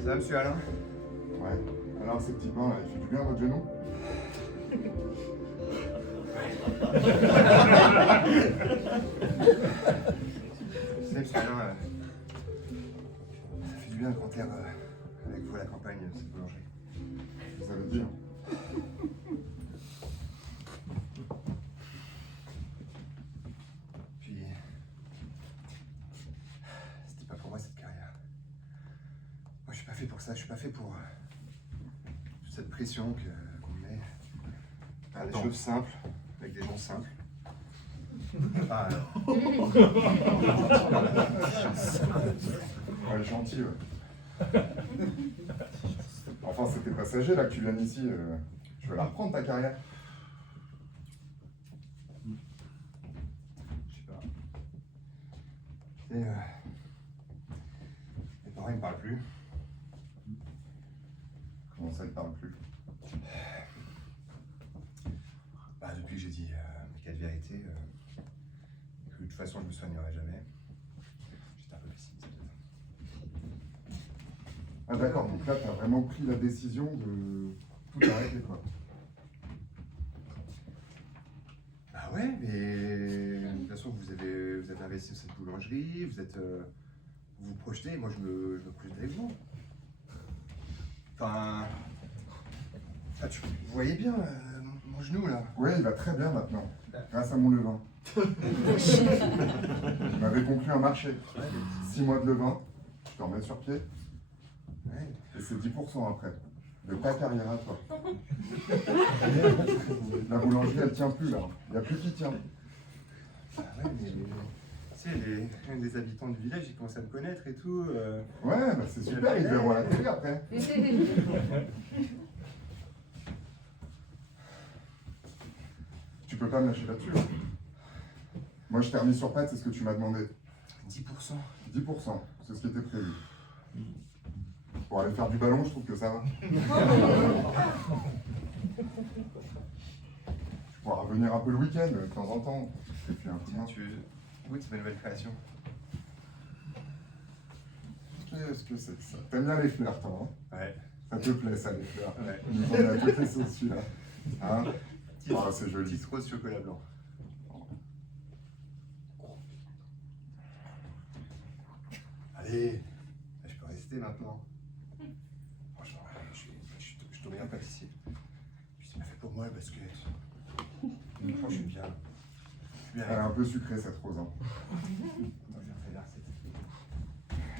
Ça va, monsieur Alain? Ouais. Alors, ces petits pains là, il fait du bien à votre genou? Vous savez, monsieur Alain, ça fait du bien de rentrer avec vous à la campagne, cette boulangerie. Ça veut dire. Puis, c'était pas pour moi cette carrière. Moi, je suis pas fait pour ça, je suis pas fait pour toute cette pression qu'on me met. Faire des Attends. choses simples, avec des gens simples. Ah, Ouais, gentil, ouais. Enfin, c'était passager là que tu viennes ici. Tu vas la reprendre ta carrière. je sais pas. Et mes parents, ils me parlent plus. Comment ça, il parle plus? Bah, depuis que j'ai dit mes 4 vérités, que de toute façon, je me soignerai jamais. J'étais un peu pessimiste, peut-être. Ah d'accord, donc là, t'as vraiment pris la décision de tout arrêter, quoi. Ah ouais, mais de toute façon, vous avez investi dans cette boulangerie, vous vous projetez, moi je me projette avec vous. Enfin, vous voyez bien mon genou là. Oui, il va très bien maintenant, grâce à mon levain. Je m'avais conclu un marché. 6 mois de levain, je te remets sur pied. Et c'est 10% après. De ta carrière à toi. La boulangerie, elle tient plus là. Il n'y a plus qui tient. Ah ouais, mais tu sais, les habitants du village, ils commencent à me connaître et tout. Ouais, bah c'est super, ils te verront à la télé après. Tu peux pas me lâcher là-dessus. Hein. Moi, je t'ai remis sur pattes, c'est ce que tu m'as demandé. 10%. 10%, c'est ce qui était prévu. Pour aller faire du ballon, je trouve que ça va. Tu pourras revenir un peu le week-end, de temps en temps. Et puis un petit Tiens, tu goûtes ma nouvelle création. Qu'est-ce que c'est que ça? T'aimes bien les fleurs, toi, hein? Ouais. Ça te plaît, ça, les fleurs? Ouais. On nous en a toutes les sauces, celui-là. Hein? Oh, c'est joli. Petite rose chocolat blanc. Allez, je peux rester maintenant. Franchement, je suis tombé un pâtissier. Puis c'est pas fait pour moi le basket. Franchement, je suis bien. Elle est un peu sucrée, cette rose. Hein. Attends, je vais refaire la recette.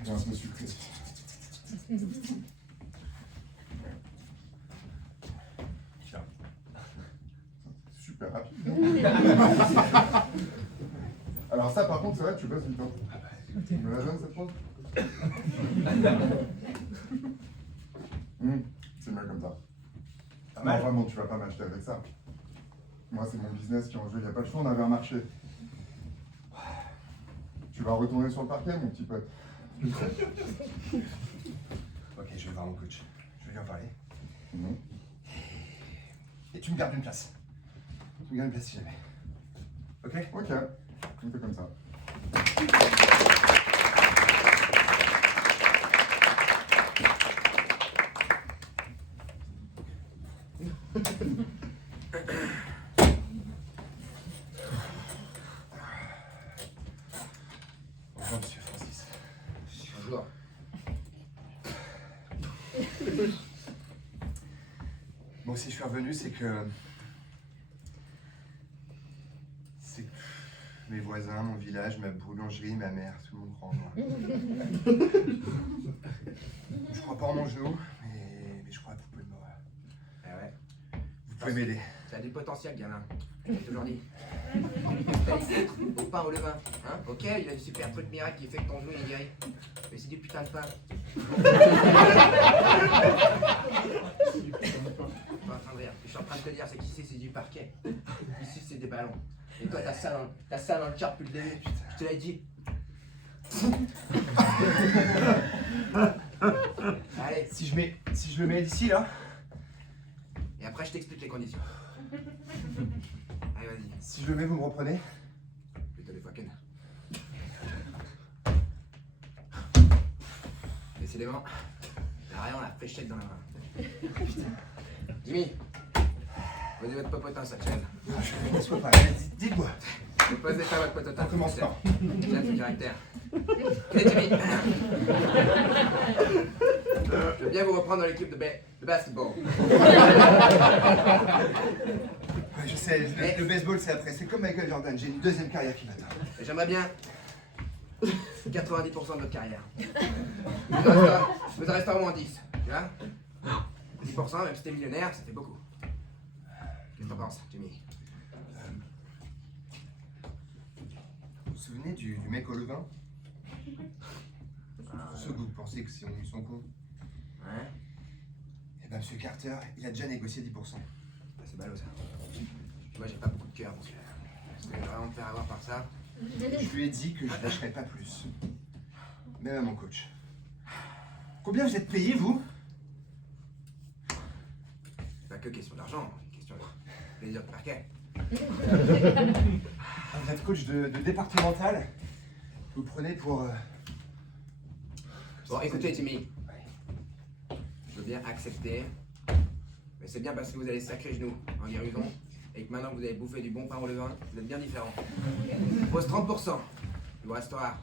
Elle est un peu sucrée. Tiens. Super rapide. Alors ça, par contre, c'est vrai que tu bosses vite. Hein. Tu me la donnes, cette rose? C'est mieux comme ça. Non, vraiment, tu vas pas m'acheter avec ça. Moi, c'est mon business qui est en jeu. Il n'y a pas le choix, on avait un marché. Tu vas retourner sur le parquet, mon petit pote. Ok, je vais voir mon coach. Je vais lui en parler. Et tu me gardes une place. Tu me gardes une place si jamais. Ok? Ok, on fait comme ça. Bonjour, monsieur Francis. Bonjour. Bon, si je suis revenu, c'est que mes voisins, mon village, ma boulangerie, ma mère, tout le monde croit en moi. Je crois pas en mon genou, mais je crois à peu de moi. Ah ouais. Vous pouvez m'aider. T'as du potentiel, gamin. Je l'ai toujours dit. Au pain, au levain. Hein? Ok, il y a du super truc miracle qui fait que ton genou est guéri. Mais c'est du putain de pain. Je suis pas en train de rire. Ce que je suis en train de te dire, c'est qu'ici, c'est du parquet. Ici, c'est des ballons. Et toi, t'as ça dans le cœur depuis le début. Je te l'ai dit. Allez. Si je le mets d'ici, là. Et après, je t'explique les conditions. Allez, vas-y. Si je le mets, vous me reprenez? Plutôt des fois qu'une. Décidément, t'as rien, la fléchette dans la main. Jimmy, posez votre popotin, ça chaîne. Je ne sais pas, dites-moi. Ne posez pas votre popotin. On commence pas. J'aime ce caractère. Ok, Jimmy. Je veux bien vous reprendre dans l'équipe de basketball. Ouais, je sais, le baseball c'est après, c'est comme Michael Jordan, j'ai une deuxième carrière qui m'attend. Et j'aimerais bien 90% de votre carrière. Vous en restera au moins 10, tu vois 10%, même si t'es millionnaire, ça fait beaucoup. Qu'est-ce que t'en penses, Jimmy? Vous vous souvenez du mec au levain? Ceux que vous pensez que ils sont cons. Ouais. Eh ben, monsieur Carter, il a déjà négocié 10%. Bah, c'est ballot ça. Moi j'ai pas beaucoup de cœur, donc je vais vraiment me faire avoir par ça. Je lui ai dit que je lâcherais pas plus. Même à mon coach. Combien vous êtes payé, vous? C'est pas que question d'argent, c'est question de plaisir de parquet. Vous êtes coach de départemental. Vous prenez pour... Bon, écoutez, Timmy. bien accepter. Mais c'est bien parce que vous avez sacré genoux en guérison et que maintenant que vous avez bouffé du bon pain au levain, vous êtes bien différent. Il vous pose 30%. Il vous restera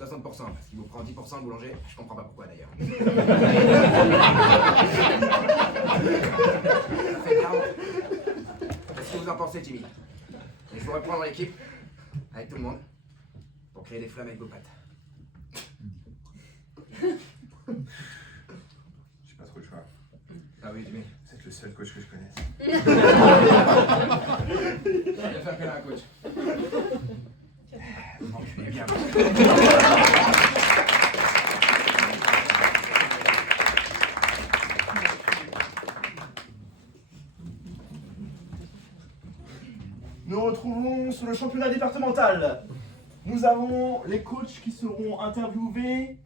60% parce qu'il vous prend 10% le boulanger. Je comprends pas pourquoi d'ailleurs. Ça fait 40. Qu'est-ce que vous en pensez, Jimmy? Et je vous reprendre l'équipe avec tout le monde pour créer des flammes avec vos pattes. J'ai pas trop le choix. Ah oui, Jimmy. Vous êtes le seul coach que je connaisse. Je vais faire appel à un coach. M'enculez bien. Nous retrouvons sur le championnat départemental. Nous avons les coachs qui seront interviewés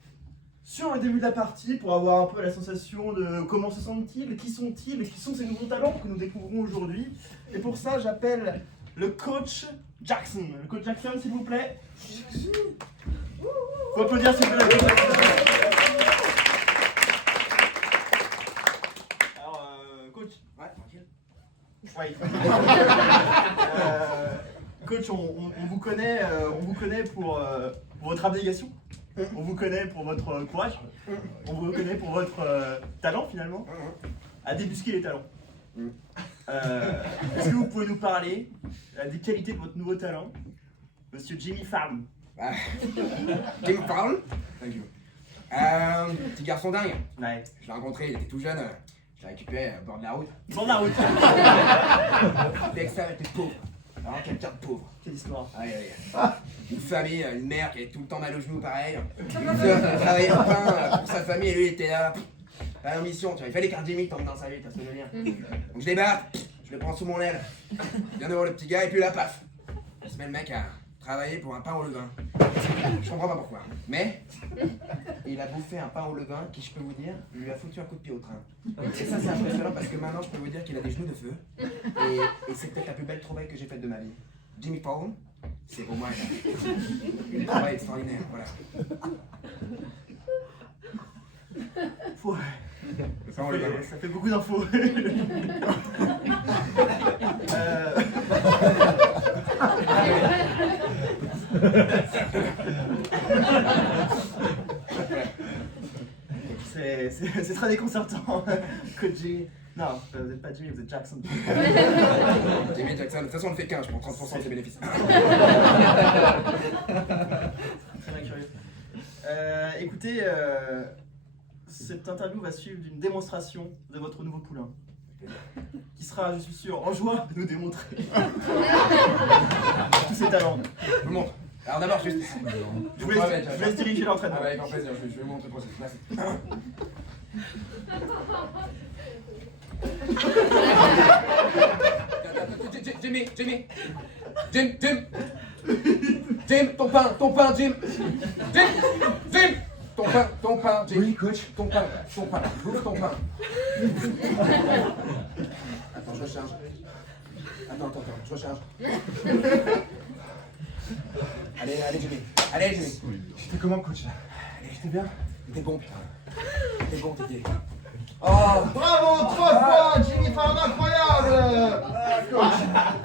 sur le début de la partie pour avoir un peu la sensation de comment se sentent-ils, qui sont-ils et qui sont ces nouveaux talents que nous découvrons aujourd'hui. Et pour ça, j'appelle le coach Jackson. Le coach Jackson, s'il vous plaît. Faut applaudir s'il vous plaît. Le coach Jackson. Alors, coach. Ouais, tranquille. Oui. Coach, on vous connaît pour votre abnégation. On vous connaît pour votre courage. On vous connaît pour votre talent finalement à débusquer les talents. Est-ce que vous pouvez nous parler des qualités de votre nouveau talent, Monsieur Jimmy Fallon? Jimmy Fallon? Thank you. Petit garçon dingue. Ouais. Je l'ai rencontré, il était tout jeune. Je l'ai récupéré au bord de la route. Bord de la route. Dès que ça était pauvre. Alors quelqu'un de pauvre. Quelle histoire. Aïe, aïe, aïe. Une famille, une mère qui avait tout le temps mal au genou, pareil. Une sœur qui travaillait au pain pour sa famille et lui il était là. Pas en mission, tu vois. Il fallait qu'un Jimmy tombe dans sa vie, t'as ce que je veux dire. Donc je débarque, je le prends sous mon aile. Bien devant le petit gars et puis là, paf. On se met le mec à travailler pour un pain au levain. Je comprends pas pourquoi. Mais il a bouffé un pain au levain qui, je peux vous dire, lui a foutu un coup de pied au train. Et ça c'est impressionnant parce que maintenant je peux vous dire qu'il a des genoux de feu. Et c'est peut-être la plus belle trouvaille que j'ai faite de ma vie. Jimmy Fallon, c'est pour moi une trouvaille extraordinaire, voilà. Ouais. Ça fait beaucoup d'infos. C'est très déconcertant. Coach Jimmy. Non, vous n'êtes pas Jimmy, vous êtes Jackson. Jimmy Jackson, de toute façon on le fait 15, je prends 30% de ses bénéfices. Très bien curieux. Écoutez, cette interview va suivre d'une démonstration de votre nouveau poulain. Qui sera, je suis sûr, en joie de nous démontrer tous ses talents. Je vous montre. Alors d'abord, juste. Je vous laisse diriger l'entraînement. Ah bah avec grand plaisir, je vais vous montrer le processus. Merci. Jim, ton pain, Jim. Jim, ton pain, Jim. Oui, coach. Ton pain, bouffe ton pain. Attends, je recharge. Attends, je recharge. Allez, Jimmy. Allez, Jimmy. J'étais comment, coach là? J'étais bien. T'étais bon, putain. T'étais. Oh, bravo, 3 fois, Jimmy Fallon, incroyable.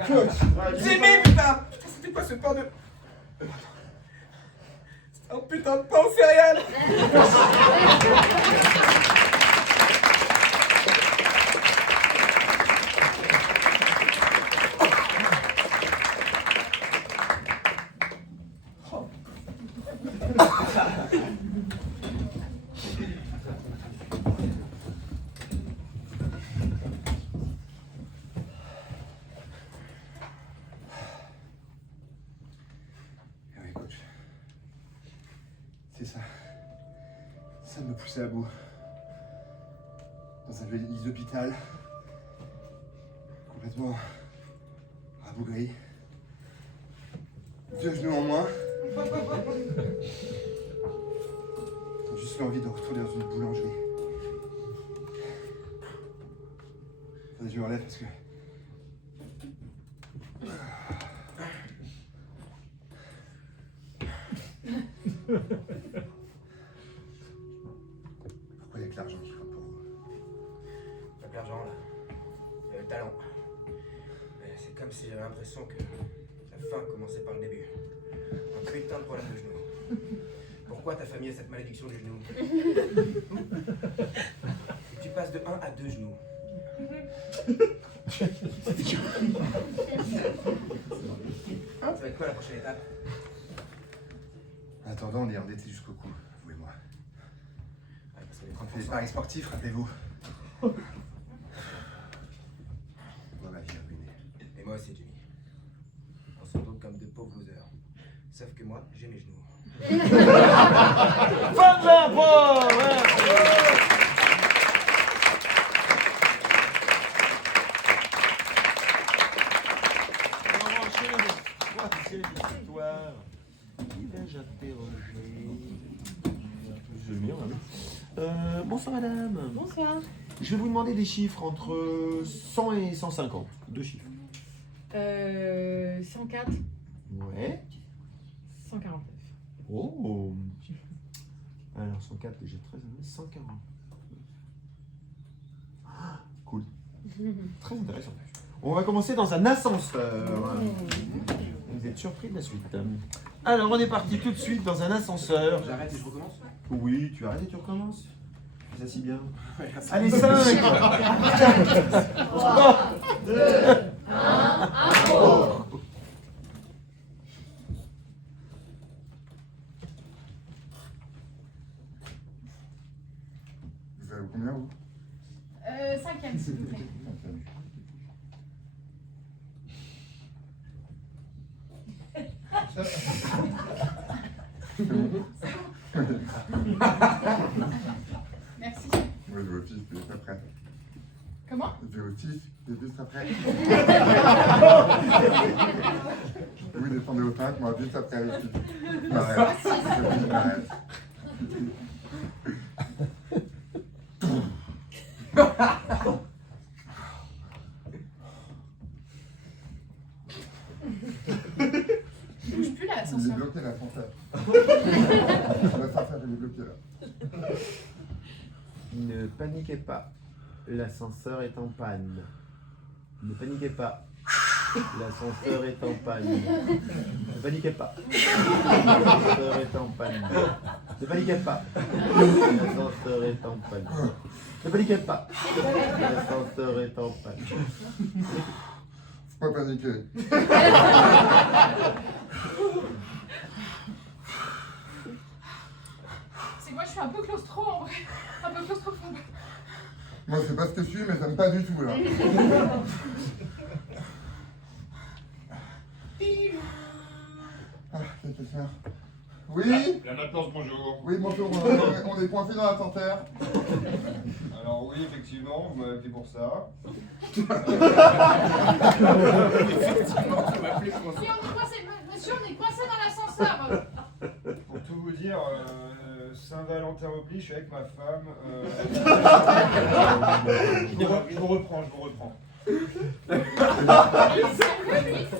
Coach. Jimmy, putain. C'était quoi ce pain de... C'était un putain de pain aux céréales. Oui, coach. C'est ça. Ça me poussait à bout. Dans un lit d'hôpital. Complètement rabougri. 2 genoux en moins. J'ai juste l'envie de retourner dans une boulangerie. Attendez, je me relève parce que... Pourquoi il y a que l'argent qui compte pour vous? super Jean, là. Il a le talent. Mais c'est comme si j'avais l'impression que la fin commençait par le début. Un putain de problème de genou. Pourquoi ta famille a cette malédiction du genou? Tu passes de 1 à 2 genoux. Ça va être quoi la prochaine étape? En attendant, on est endettés jusqu'au cou, vous et moi. Ouais, parce qu'on est On fait des paris sportifs, rappelez-vous. Moi, ma vie est ruinée. Et moi aussi, Jimmy. On se retrouve comme deux pauvres losers. Sauf que moi, j'ai mes genoux. Fin de l'impro. On va enchaîner avec troisième histoire. Qui vais-je interroger? Je vais venir, madame. Bonsoir madame. Bonsoir. Je vais vous demander des chiffres entre 100 et 150. Deux chiffres. 104, Ouais. 149. Oh. Alors 104, j'ai 13, 140. Ah, cool. Très intéressant. On va commencer dans un ascenseur. Vous êtes surpris de la suite. Alors on est parti tout de suite dans un ascenseur. J'arrête et je recommence? Oui, tu arrêtes et tu recommences. Fais ça si bien. Ouais, Allez, 5, 4, 3, 2, 1, impro. Vous avez combien, vous? 5e, s'il vous plaît. Merci. Oui, le fils, il est après. Comment? Le fils, il est juste après. Vous descendez au 5, moi, juste après. Je m'arrête. Je m'arrête. Il bouge plus là, Il est l'ascenseur. bloqué, l'ascenseur. L'ascenseur, il est bloqué, là. Ne paniquez pas. L'ascenseur est en panne. Ne paniquez pas. L'ascenseur est en panne. Ne paniquez pas. L'ascenseur est en panne. Ne paniquez pas. L'ascenseur est en panne. Ne paniquez pas. L'ascenseur est en panne. Faut pas paniquer. C'est que moi, je suis un peu claustro en vrai. Un peu claustrophobe. Moi, je sais pas ce que je suis, mais j'aime pas du tout, là. Ah, c'est quelqu'un. Oui? La maintenance, bonjour. Oui, bonjour, on est coincé dans l'ascenseur. Alors oui, effectivement, vous m'avez appelé pour ça. Effectivement, tu m'as appelé pour Si on est coincé, monsieur, on est coincé dans l'ascenseur. Pour tout vous dire, Saint-Valentin oblige, je suis avec ma femme. Je vous reprends.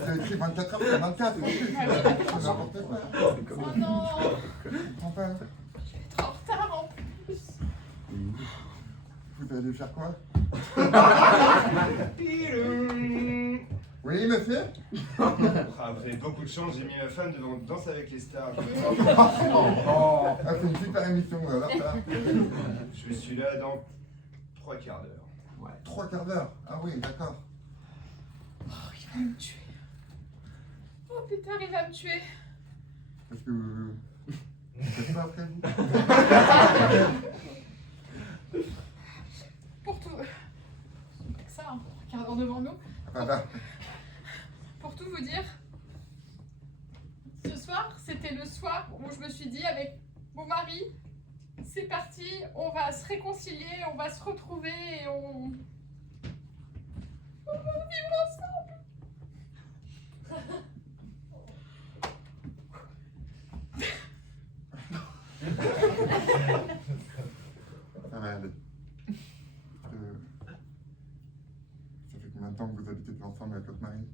C'est écrit 24 heures sur 24. C'est n'importe quoi. Oh non, Je comprends pas. trop en retard en plus. Vous allez faire quoi? Oui, monsieur? Ah, vous avez beaucoup de chance, j'ai mis ma femme devant Danse avec les stars. Oh, ah, c'est une super émission, alors ça. Je suis là dans 3 quarts d'heure. Ouais. 3 quarts d'heure. Ah oui, d'accord. Oh, il va me tuer. Oh putain, il va me tuer. Parce que vous faites pas après vous? Pour tout. C'est ça, hein, un quart d'heure devant nous. Voilà. Pour tout vous dire, ce soir, c'était le soir où je me suis dit avec mon mari, c'est parti, on va se réconcilier, on va se retrouver et on va vivre ensemble. Ça va aller. Ça fait combien de temps que vous habitez ensemble avec votre mari?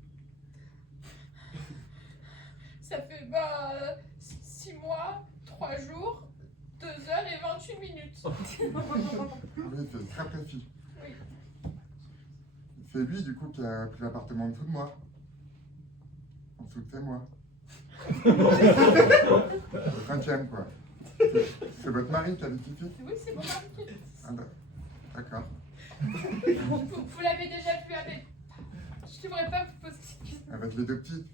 Ça fait 6 mois, 3 jours, 2 heures et 28 minutes. Oui, c'est très précis. Oui. C'est lui, du coup, qui a pris l'appartement en dessous de moi. En dessous de c'est moi. Le 5e, quoi. C'est votre mari qui habite ici? Oui, c'est mon mari qui est ici. Ah, d'accord. Vous l'avez déjà vu avec... Je devrais pas vous poser cette question. Avec les 2 petits?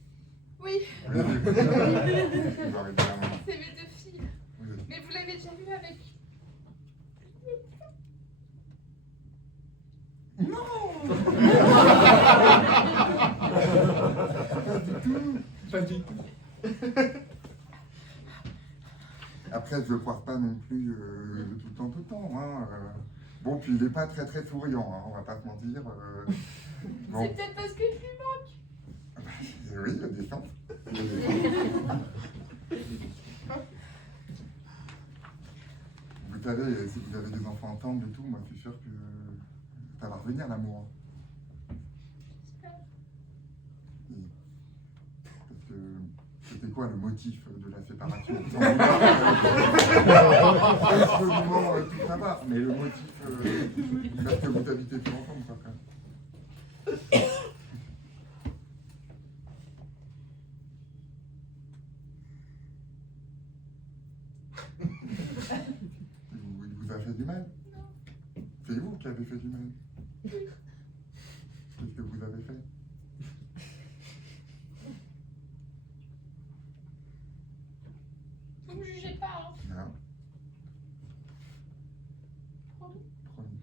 Oui. Oui, oui. Bon, évidemment. C'est mes 2 filles. Oui. Mais vous l'avez déjà vu avec... Pas du tout. Après, je le croise pas non plus tout le temps. Hein. Bon, puis il n'est pas très souriant, hein, on va pas se mentir. Bon. C'est peut-être parce que je lui manque. Oui, il y a des chances. Vous savez, si vous avez des enfants ensemble et tout, moi je suis sûr que ça va revenir l'amour. Parce que c'était quoi le motif de la séparation? Absolument tout ça va, mais le motif, parce que vous habitez plus ensemble, quoi, quand même. Il vous a fait du mal? Non. C'est vous qui avez fait du mal? Qu'est-ce que vous avez fait? Vous me jugez pas, hein. Non. Promis. Promis.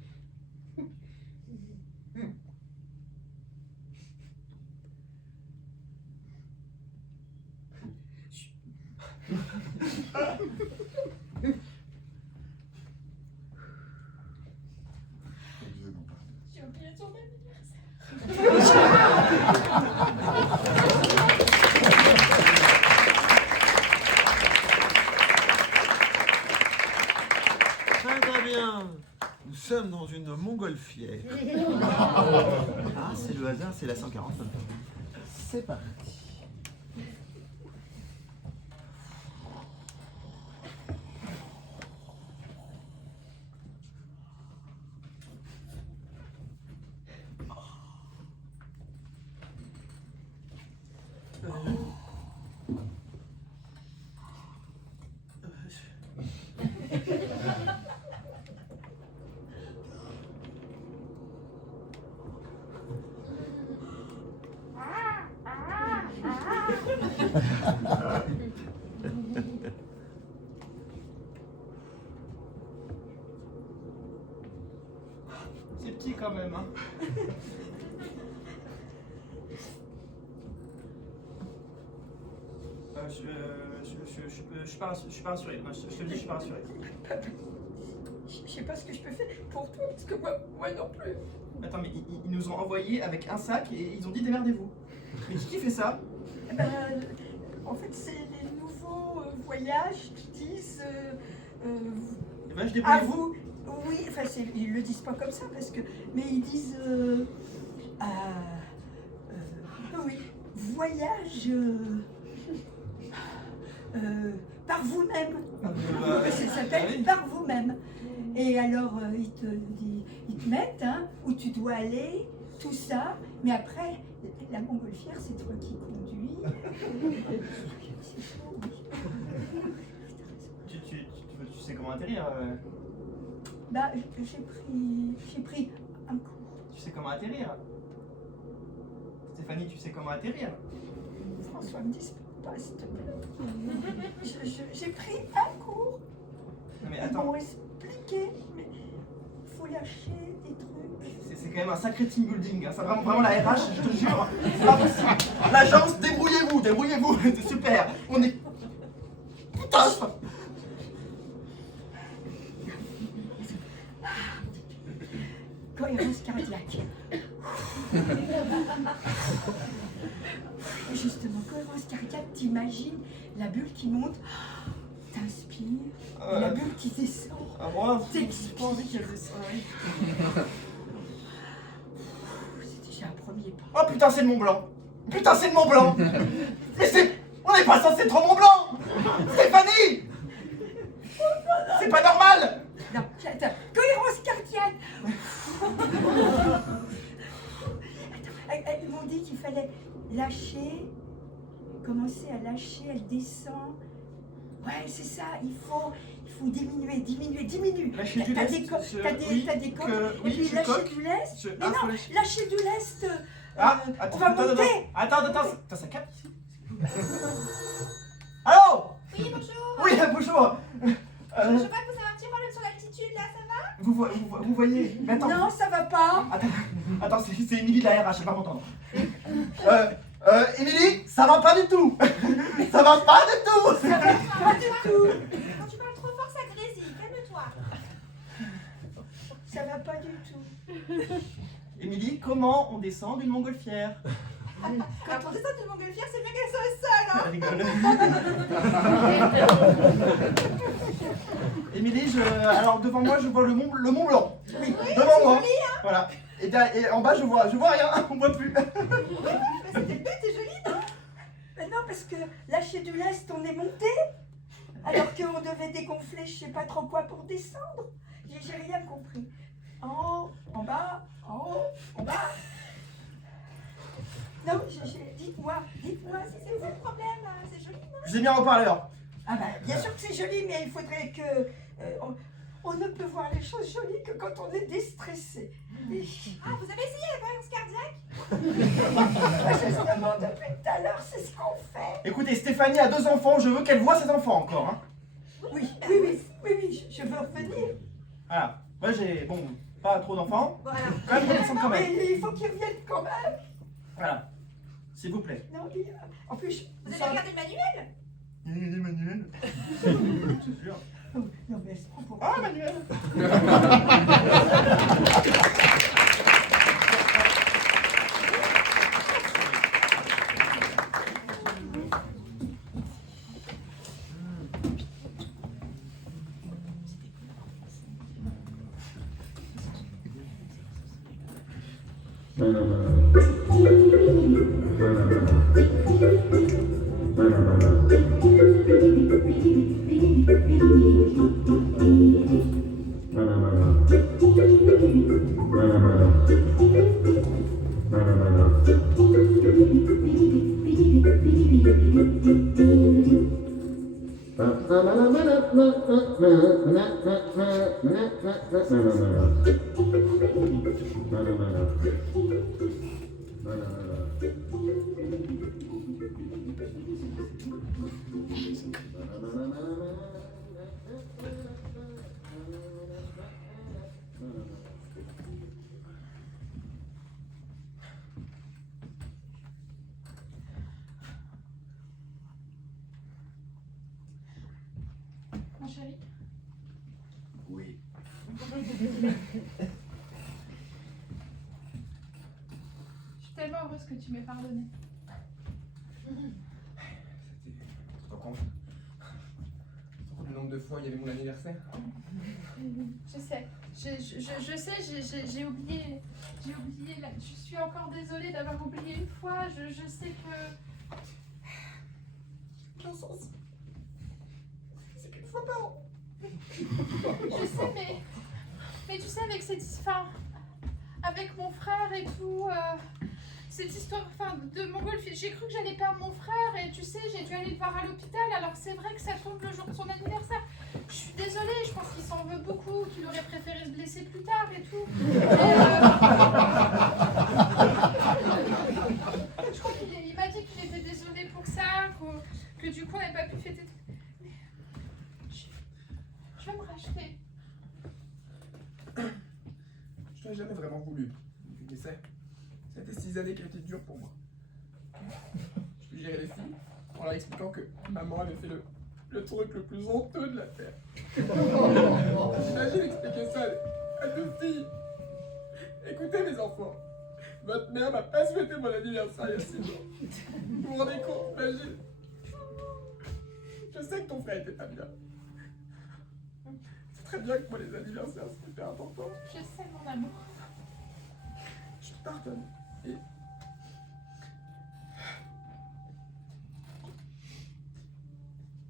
Obligé d'en parler. J'ai oublié son anniversaire. Très bien. Nous sommes dans une montgolfière. Ah, c'est le hasard, c'est la 140. C'est parti. C'est petit quand même, hein. Je suis pas rassuré. Non, je te le dis, je suis pas rassuré. Je sais pas ce que je peux faire pour toi, parce que moi non plus. Attends, mais ils nous ont envoyé avec un sac et ils ont dit démerdez-vous. Mais qui fait ça? Eh ben, en fait, c'est les nouveaux voyages qui disent Eh ben, je à débrouille vous. Oui, enfin, ils le disent pas comme ça, parce que, mais ils disent oui, voyage par vous-même. Ça s'appelle par vous-même. Et alors, ils te mettent hein, où tu dois aller, tout ça, mais après, la montgolfière, c'est toi qui conduis. Tu sais comment atterrir Bah, j'ai pris un cours. Tu sais comment atterrir? Stéphanie, tu sais comment atterrir? François, me dis pas, s'il te plaît. J'ai pris un cours. Non mais Ils attends, m'ont expliqué, mais faut lâcher des trucs. c'est quand même un sacré team building, hein. Ça, vraiment la RH, je te jure, c'est pas possible. L'agence, débrouillez-vous, c'est super. On est... Putain, Cohérence cardiaque. Justement, cohérence cardiaque, t'imagines la bulle qui monte, t'inspires, la bulle qui descend, j'ai pas envie qu'elle descende. c'est déjà un premier pas. Oh putain, c'est le Mont Blanc. Putain, c'est le Mont Blanc. Mais c'est... On n'est pas censé être au Mont Blanc. Stéphanie, c'est pas normal. Non, attends, cohérence cardiaque. fallait lâcher, commencer à lâcher, elle descend. Ouais, c'est ça, il faut diminuer. Lâcher du T'as lest. des côtes, Oui, t'as des côtes, oui, et puis je lâcher coque. du lest. Je- Mais ah, faut non, lâcher. lâcher du lest, Ah, on attends, va attends, monter. attends, ça capte ici. Allô? Oui, bonjour. Oui, bonjour. Je vois que vous avez un petit problème sur l'altitude, là, ça va? Vous voyez? Mais attends. Non, ça va pas. Attends, c'est Émilie de la RH, elle va m'entendre. Émilie, ça va pas du tout. Ça va pas du tout. Ça va pas du tout. Quand tu parles trop fort, ça grésille. Calme-toi. Ça va pas du tout. Émilie, comment on descend d'une montgolfière? Alors, pour descendre d'une montgolfière, c'est mieux qu'elle soit au sol, hein. Elle rigole. Émilie, alors devant moi, je vois le Mont Blanc. Oui, devant c'est moi. joli, hein. Voilà. Et en bas, je vois rien. On voit plus. Oui, c'était le but, c'est joli, non? Mais non, parce que lâcher du lest, on est monté. Alors qu'on devait dégonfler, je sais pas trop quoi pour descendre. J'ai rien compris. En haut, en bas, en haut, en bas. Non, dites-moi si C'est quoi le problème? C'est joli, non? Je vous ai mis en haut-parleur. Ah bah, bien sûr que c'est joli, mais il faudrait que... on ne peut voir les choses jolies que quand on est déstressé. Ah, vous avez essayé la cohérence cardiaque? Justement, depuis tout à l'heure, c'est ce qu'on fait. Écoutez, Stéphanie a 2 enfants, je veux qu'elle voie ses enfants encore. Hein. Oui, je veux revenir. Voilà. Moi, j'ai, pas trop d'enfants. Voilà. Quand même, redescendre quand même. Mais il faut qu'ils reviennent quand même. Voilà. S'il vous plaît. Non, en plus, Vous avez regardé le manuel? Il est Manuel. C'est sûr. Non, mais elle se prend pour... Ah, Manuel. Mon chéri. Oui. Je suis tellement heureuse que tu m'aies pardonné. Tu te rends compte du nombre de fois il y avait mon anniversaire? Je sais. Je sais, j'ai oublié. Je suis encore désolée d'avoir oublié une fois. Je sais que. Dans son sens. C'est qu'une fois par an. Je sais, mais tu sais, avec cette histoire, avec mon frère et tout, cette histoire de montgolfière, j'ai cru que j'allais perdre mon frère et tu sais, j'ai dû aller le voir à l'hôpital. Alors c'est vrai que ça tombe le jour de son anniversaire. Je suis désolée, je pense qu'il s'en veut beaucoup, qu'il aurait préféré se blesser plus tard et tout. Je crois qu'il m'a dit qu'il était désolé pour ça, que du coup on n'avait pas pu fêter. Je vais me racheter. Je n'ai jamais vraiment voulu. Mais ça a été 6 années qui ont été dures pour moi. Je gérais les filles en leur expliquant que maman avait fait le truc le plus honteux de la terre. J'imagine expliquer ça à 2 filles. Écoutez mes enfants, votre mère m'a pas souhaité mon anniversaire il y a 6 jours. Vous vous rendez compte, imagine. Je sais que ton frère était pas bien. C'est très bien que moi les anniversaires c'est hyper important. Je sais mon amour. Je te pardonne. Et...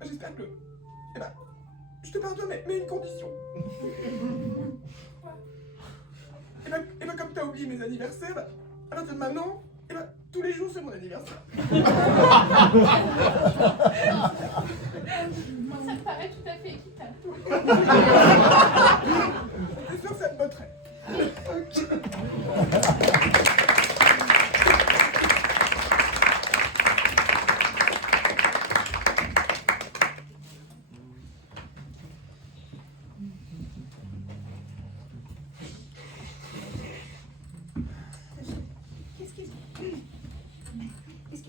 J'espère que... Eh ben, je te pardonne, mais une condition. Eh ben, comme t'as oublié mes anniversaires, à partir de maintenant, Eh ben, tous les jours, c'est mon anniversaire. Ça me paraît tout à fait équitable. C'est sûr que ça te botterait.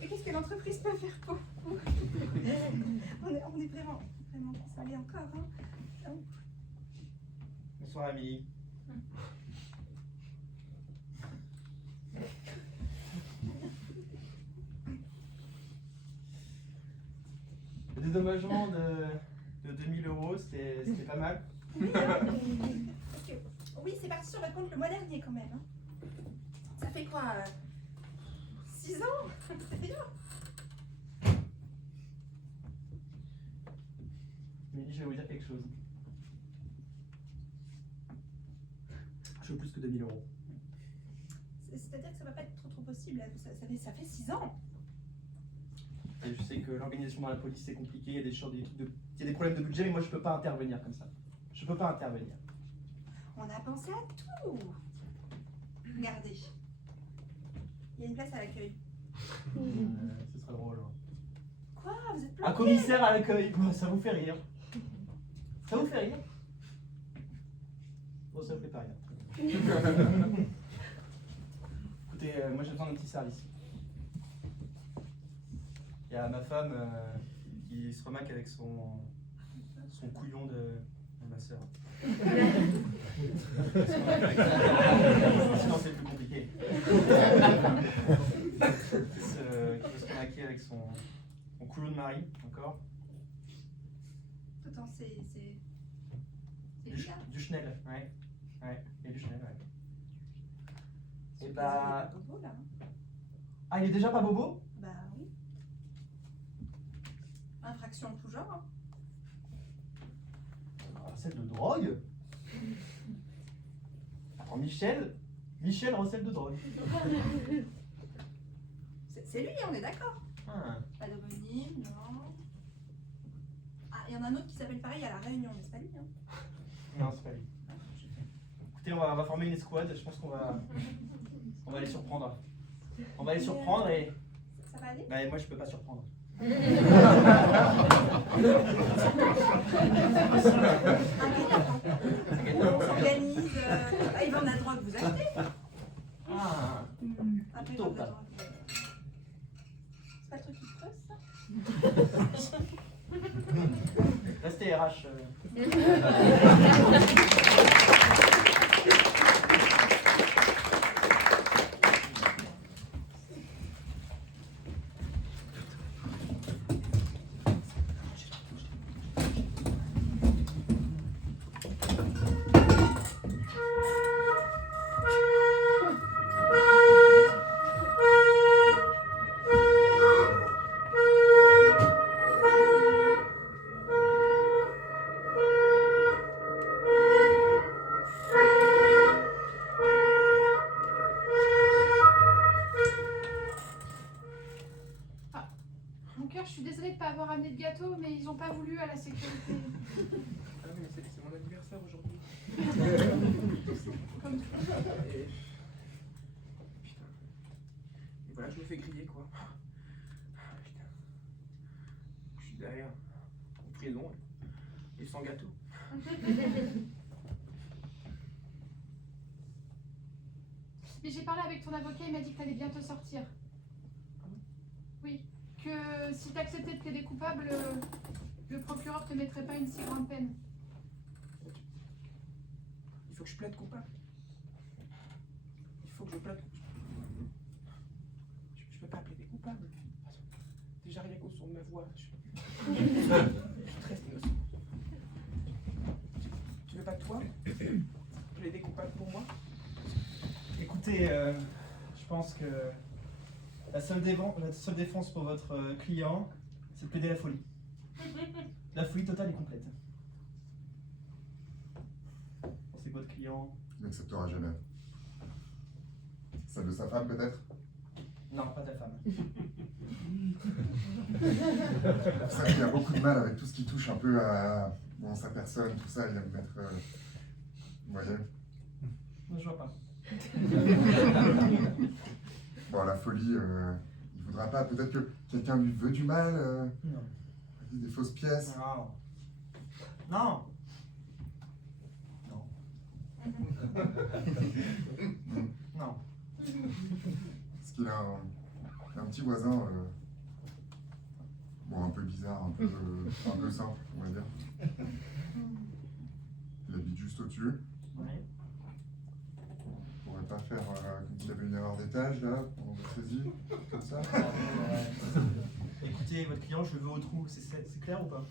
Qu'est-ce que l'entreprise peut faire pour vous? On est vraiment salé encore. Hein. Bonsoir Amélie. Le dédommagement de 2000 €, c'était pas mal. Oui, oui, c'est parti sur votre compte le mois dernier quand même. Hein. Ça fait quoi 6 ans? C'est bien. Amélie, je vais vous dire quelque chose. Je veux plus que 2000 €. C'est-à-dire que ça va pas être trop possible. Ça fait 6 ans. Et je sais que l'organisation dans la police c'est compliqué, il y a il y a des problèmes de budget, mais moi je peux pas intervenir comme ça. Je peux pas intervenir. On a pensé à tout. Regardez. Il y a une place à l'accueil. Ce serait drôle. Hein. Quoi? Vous êtes Un planqué? commissaire à l'accueil, ça vous fait rire. Ça vous fait rire? Bon, ça vous fait pas rire. Écoutez, moi j'ai besoin d'un petit service. Il y a ma femme qui se remaque avec son couillon de ma soeur. Sinon c'est plus compliqué. Qui veut se remaquer avec son couillon de mari, encore. Attends, c'est Du Schnell, ouais. Ouais, il y a du Schnell, ouais. Et Il bah. est bobo, là. Ah, il est déjà pas bobo? Bah oui. Infraction de tout genre. Hein. Recette de drogue? Attends, Michel, recette de drogue. C'est lui, on est d'accord. Ah. Pas d'homonyme, non. Ah, il y en a un autre qui s'appelle pareil à La Réunion, mais c'est pas lui. Hein. Non, c'est pas lui. Écoutez, on va former une escouade, je pense qu'on va les surprendre. On va les surprendre et... Ça va aller? Bah moi je peux pas surprendre. On s'organise. Il va en a droit que vous achetez. Ah. Après, il Plutôt va en a pas. droit que... C'est pas le truc qui creuse, ça? Restez RH. Mon cœur, je suis désolée de ne pas avoir amené de gâteau, mais ils n'ont pas voulu à la sécurité. Ah oui, mais c'est mon anniversaire aujourd'hui. Comme tout. Et... Putain. Et voilà, je me fais griller, quoi. Putain. Je suis derrière, en prison, et sans gâteau. Mais j'ai parlé avec ton avocat, il m'a dit que tu allais bientôt sortir. Oui, que si tu acceptais de plaider coupable, le procureur te mettrait pas une si grande peine. Il faut que je plaide coupable. Il faut que je plaide coupable. Je peux pas plaider coupable. Déjà rien qu'au son de ma voix. Je suis très innocent. Tu veux pas de toi plaider coupable pour moi? Écoutez, je pense que la seule défense pour votre client, c'est de plaider la folie. La folie totale et complète. C'est que votre client... Il n'acceptera jamais. Celle de sa femme, peut-être? Non, pas ta femme. C'est ça qu'il a beaucoup de mal avec tout ce qui touche un peu à bon, sa personne, tout ça, il aime mettre... vous voyez? Non, je vois pas. Bon, la folie, il voudra pas. Peut-être que quelqu'un lui veut du mal. Non. Des fausses pièces. Non. Non. Non. Parce qu'il a un petit voisin, bon, un peu bizarre, un peu simple, on va dire. Il habite juste au-dessus. Ouais. On pourrait pas faire comme s'il y avait une erreur d'étage là, on le saisit, comme ça. Écoutez, votre client, je le veux au trou, c'est clair ou pas?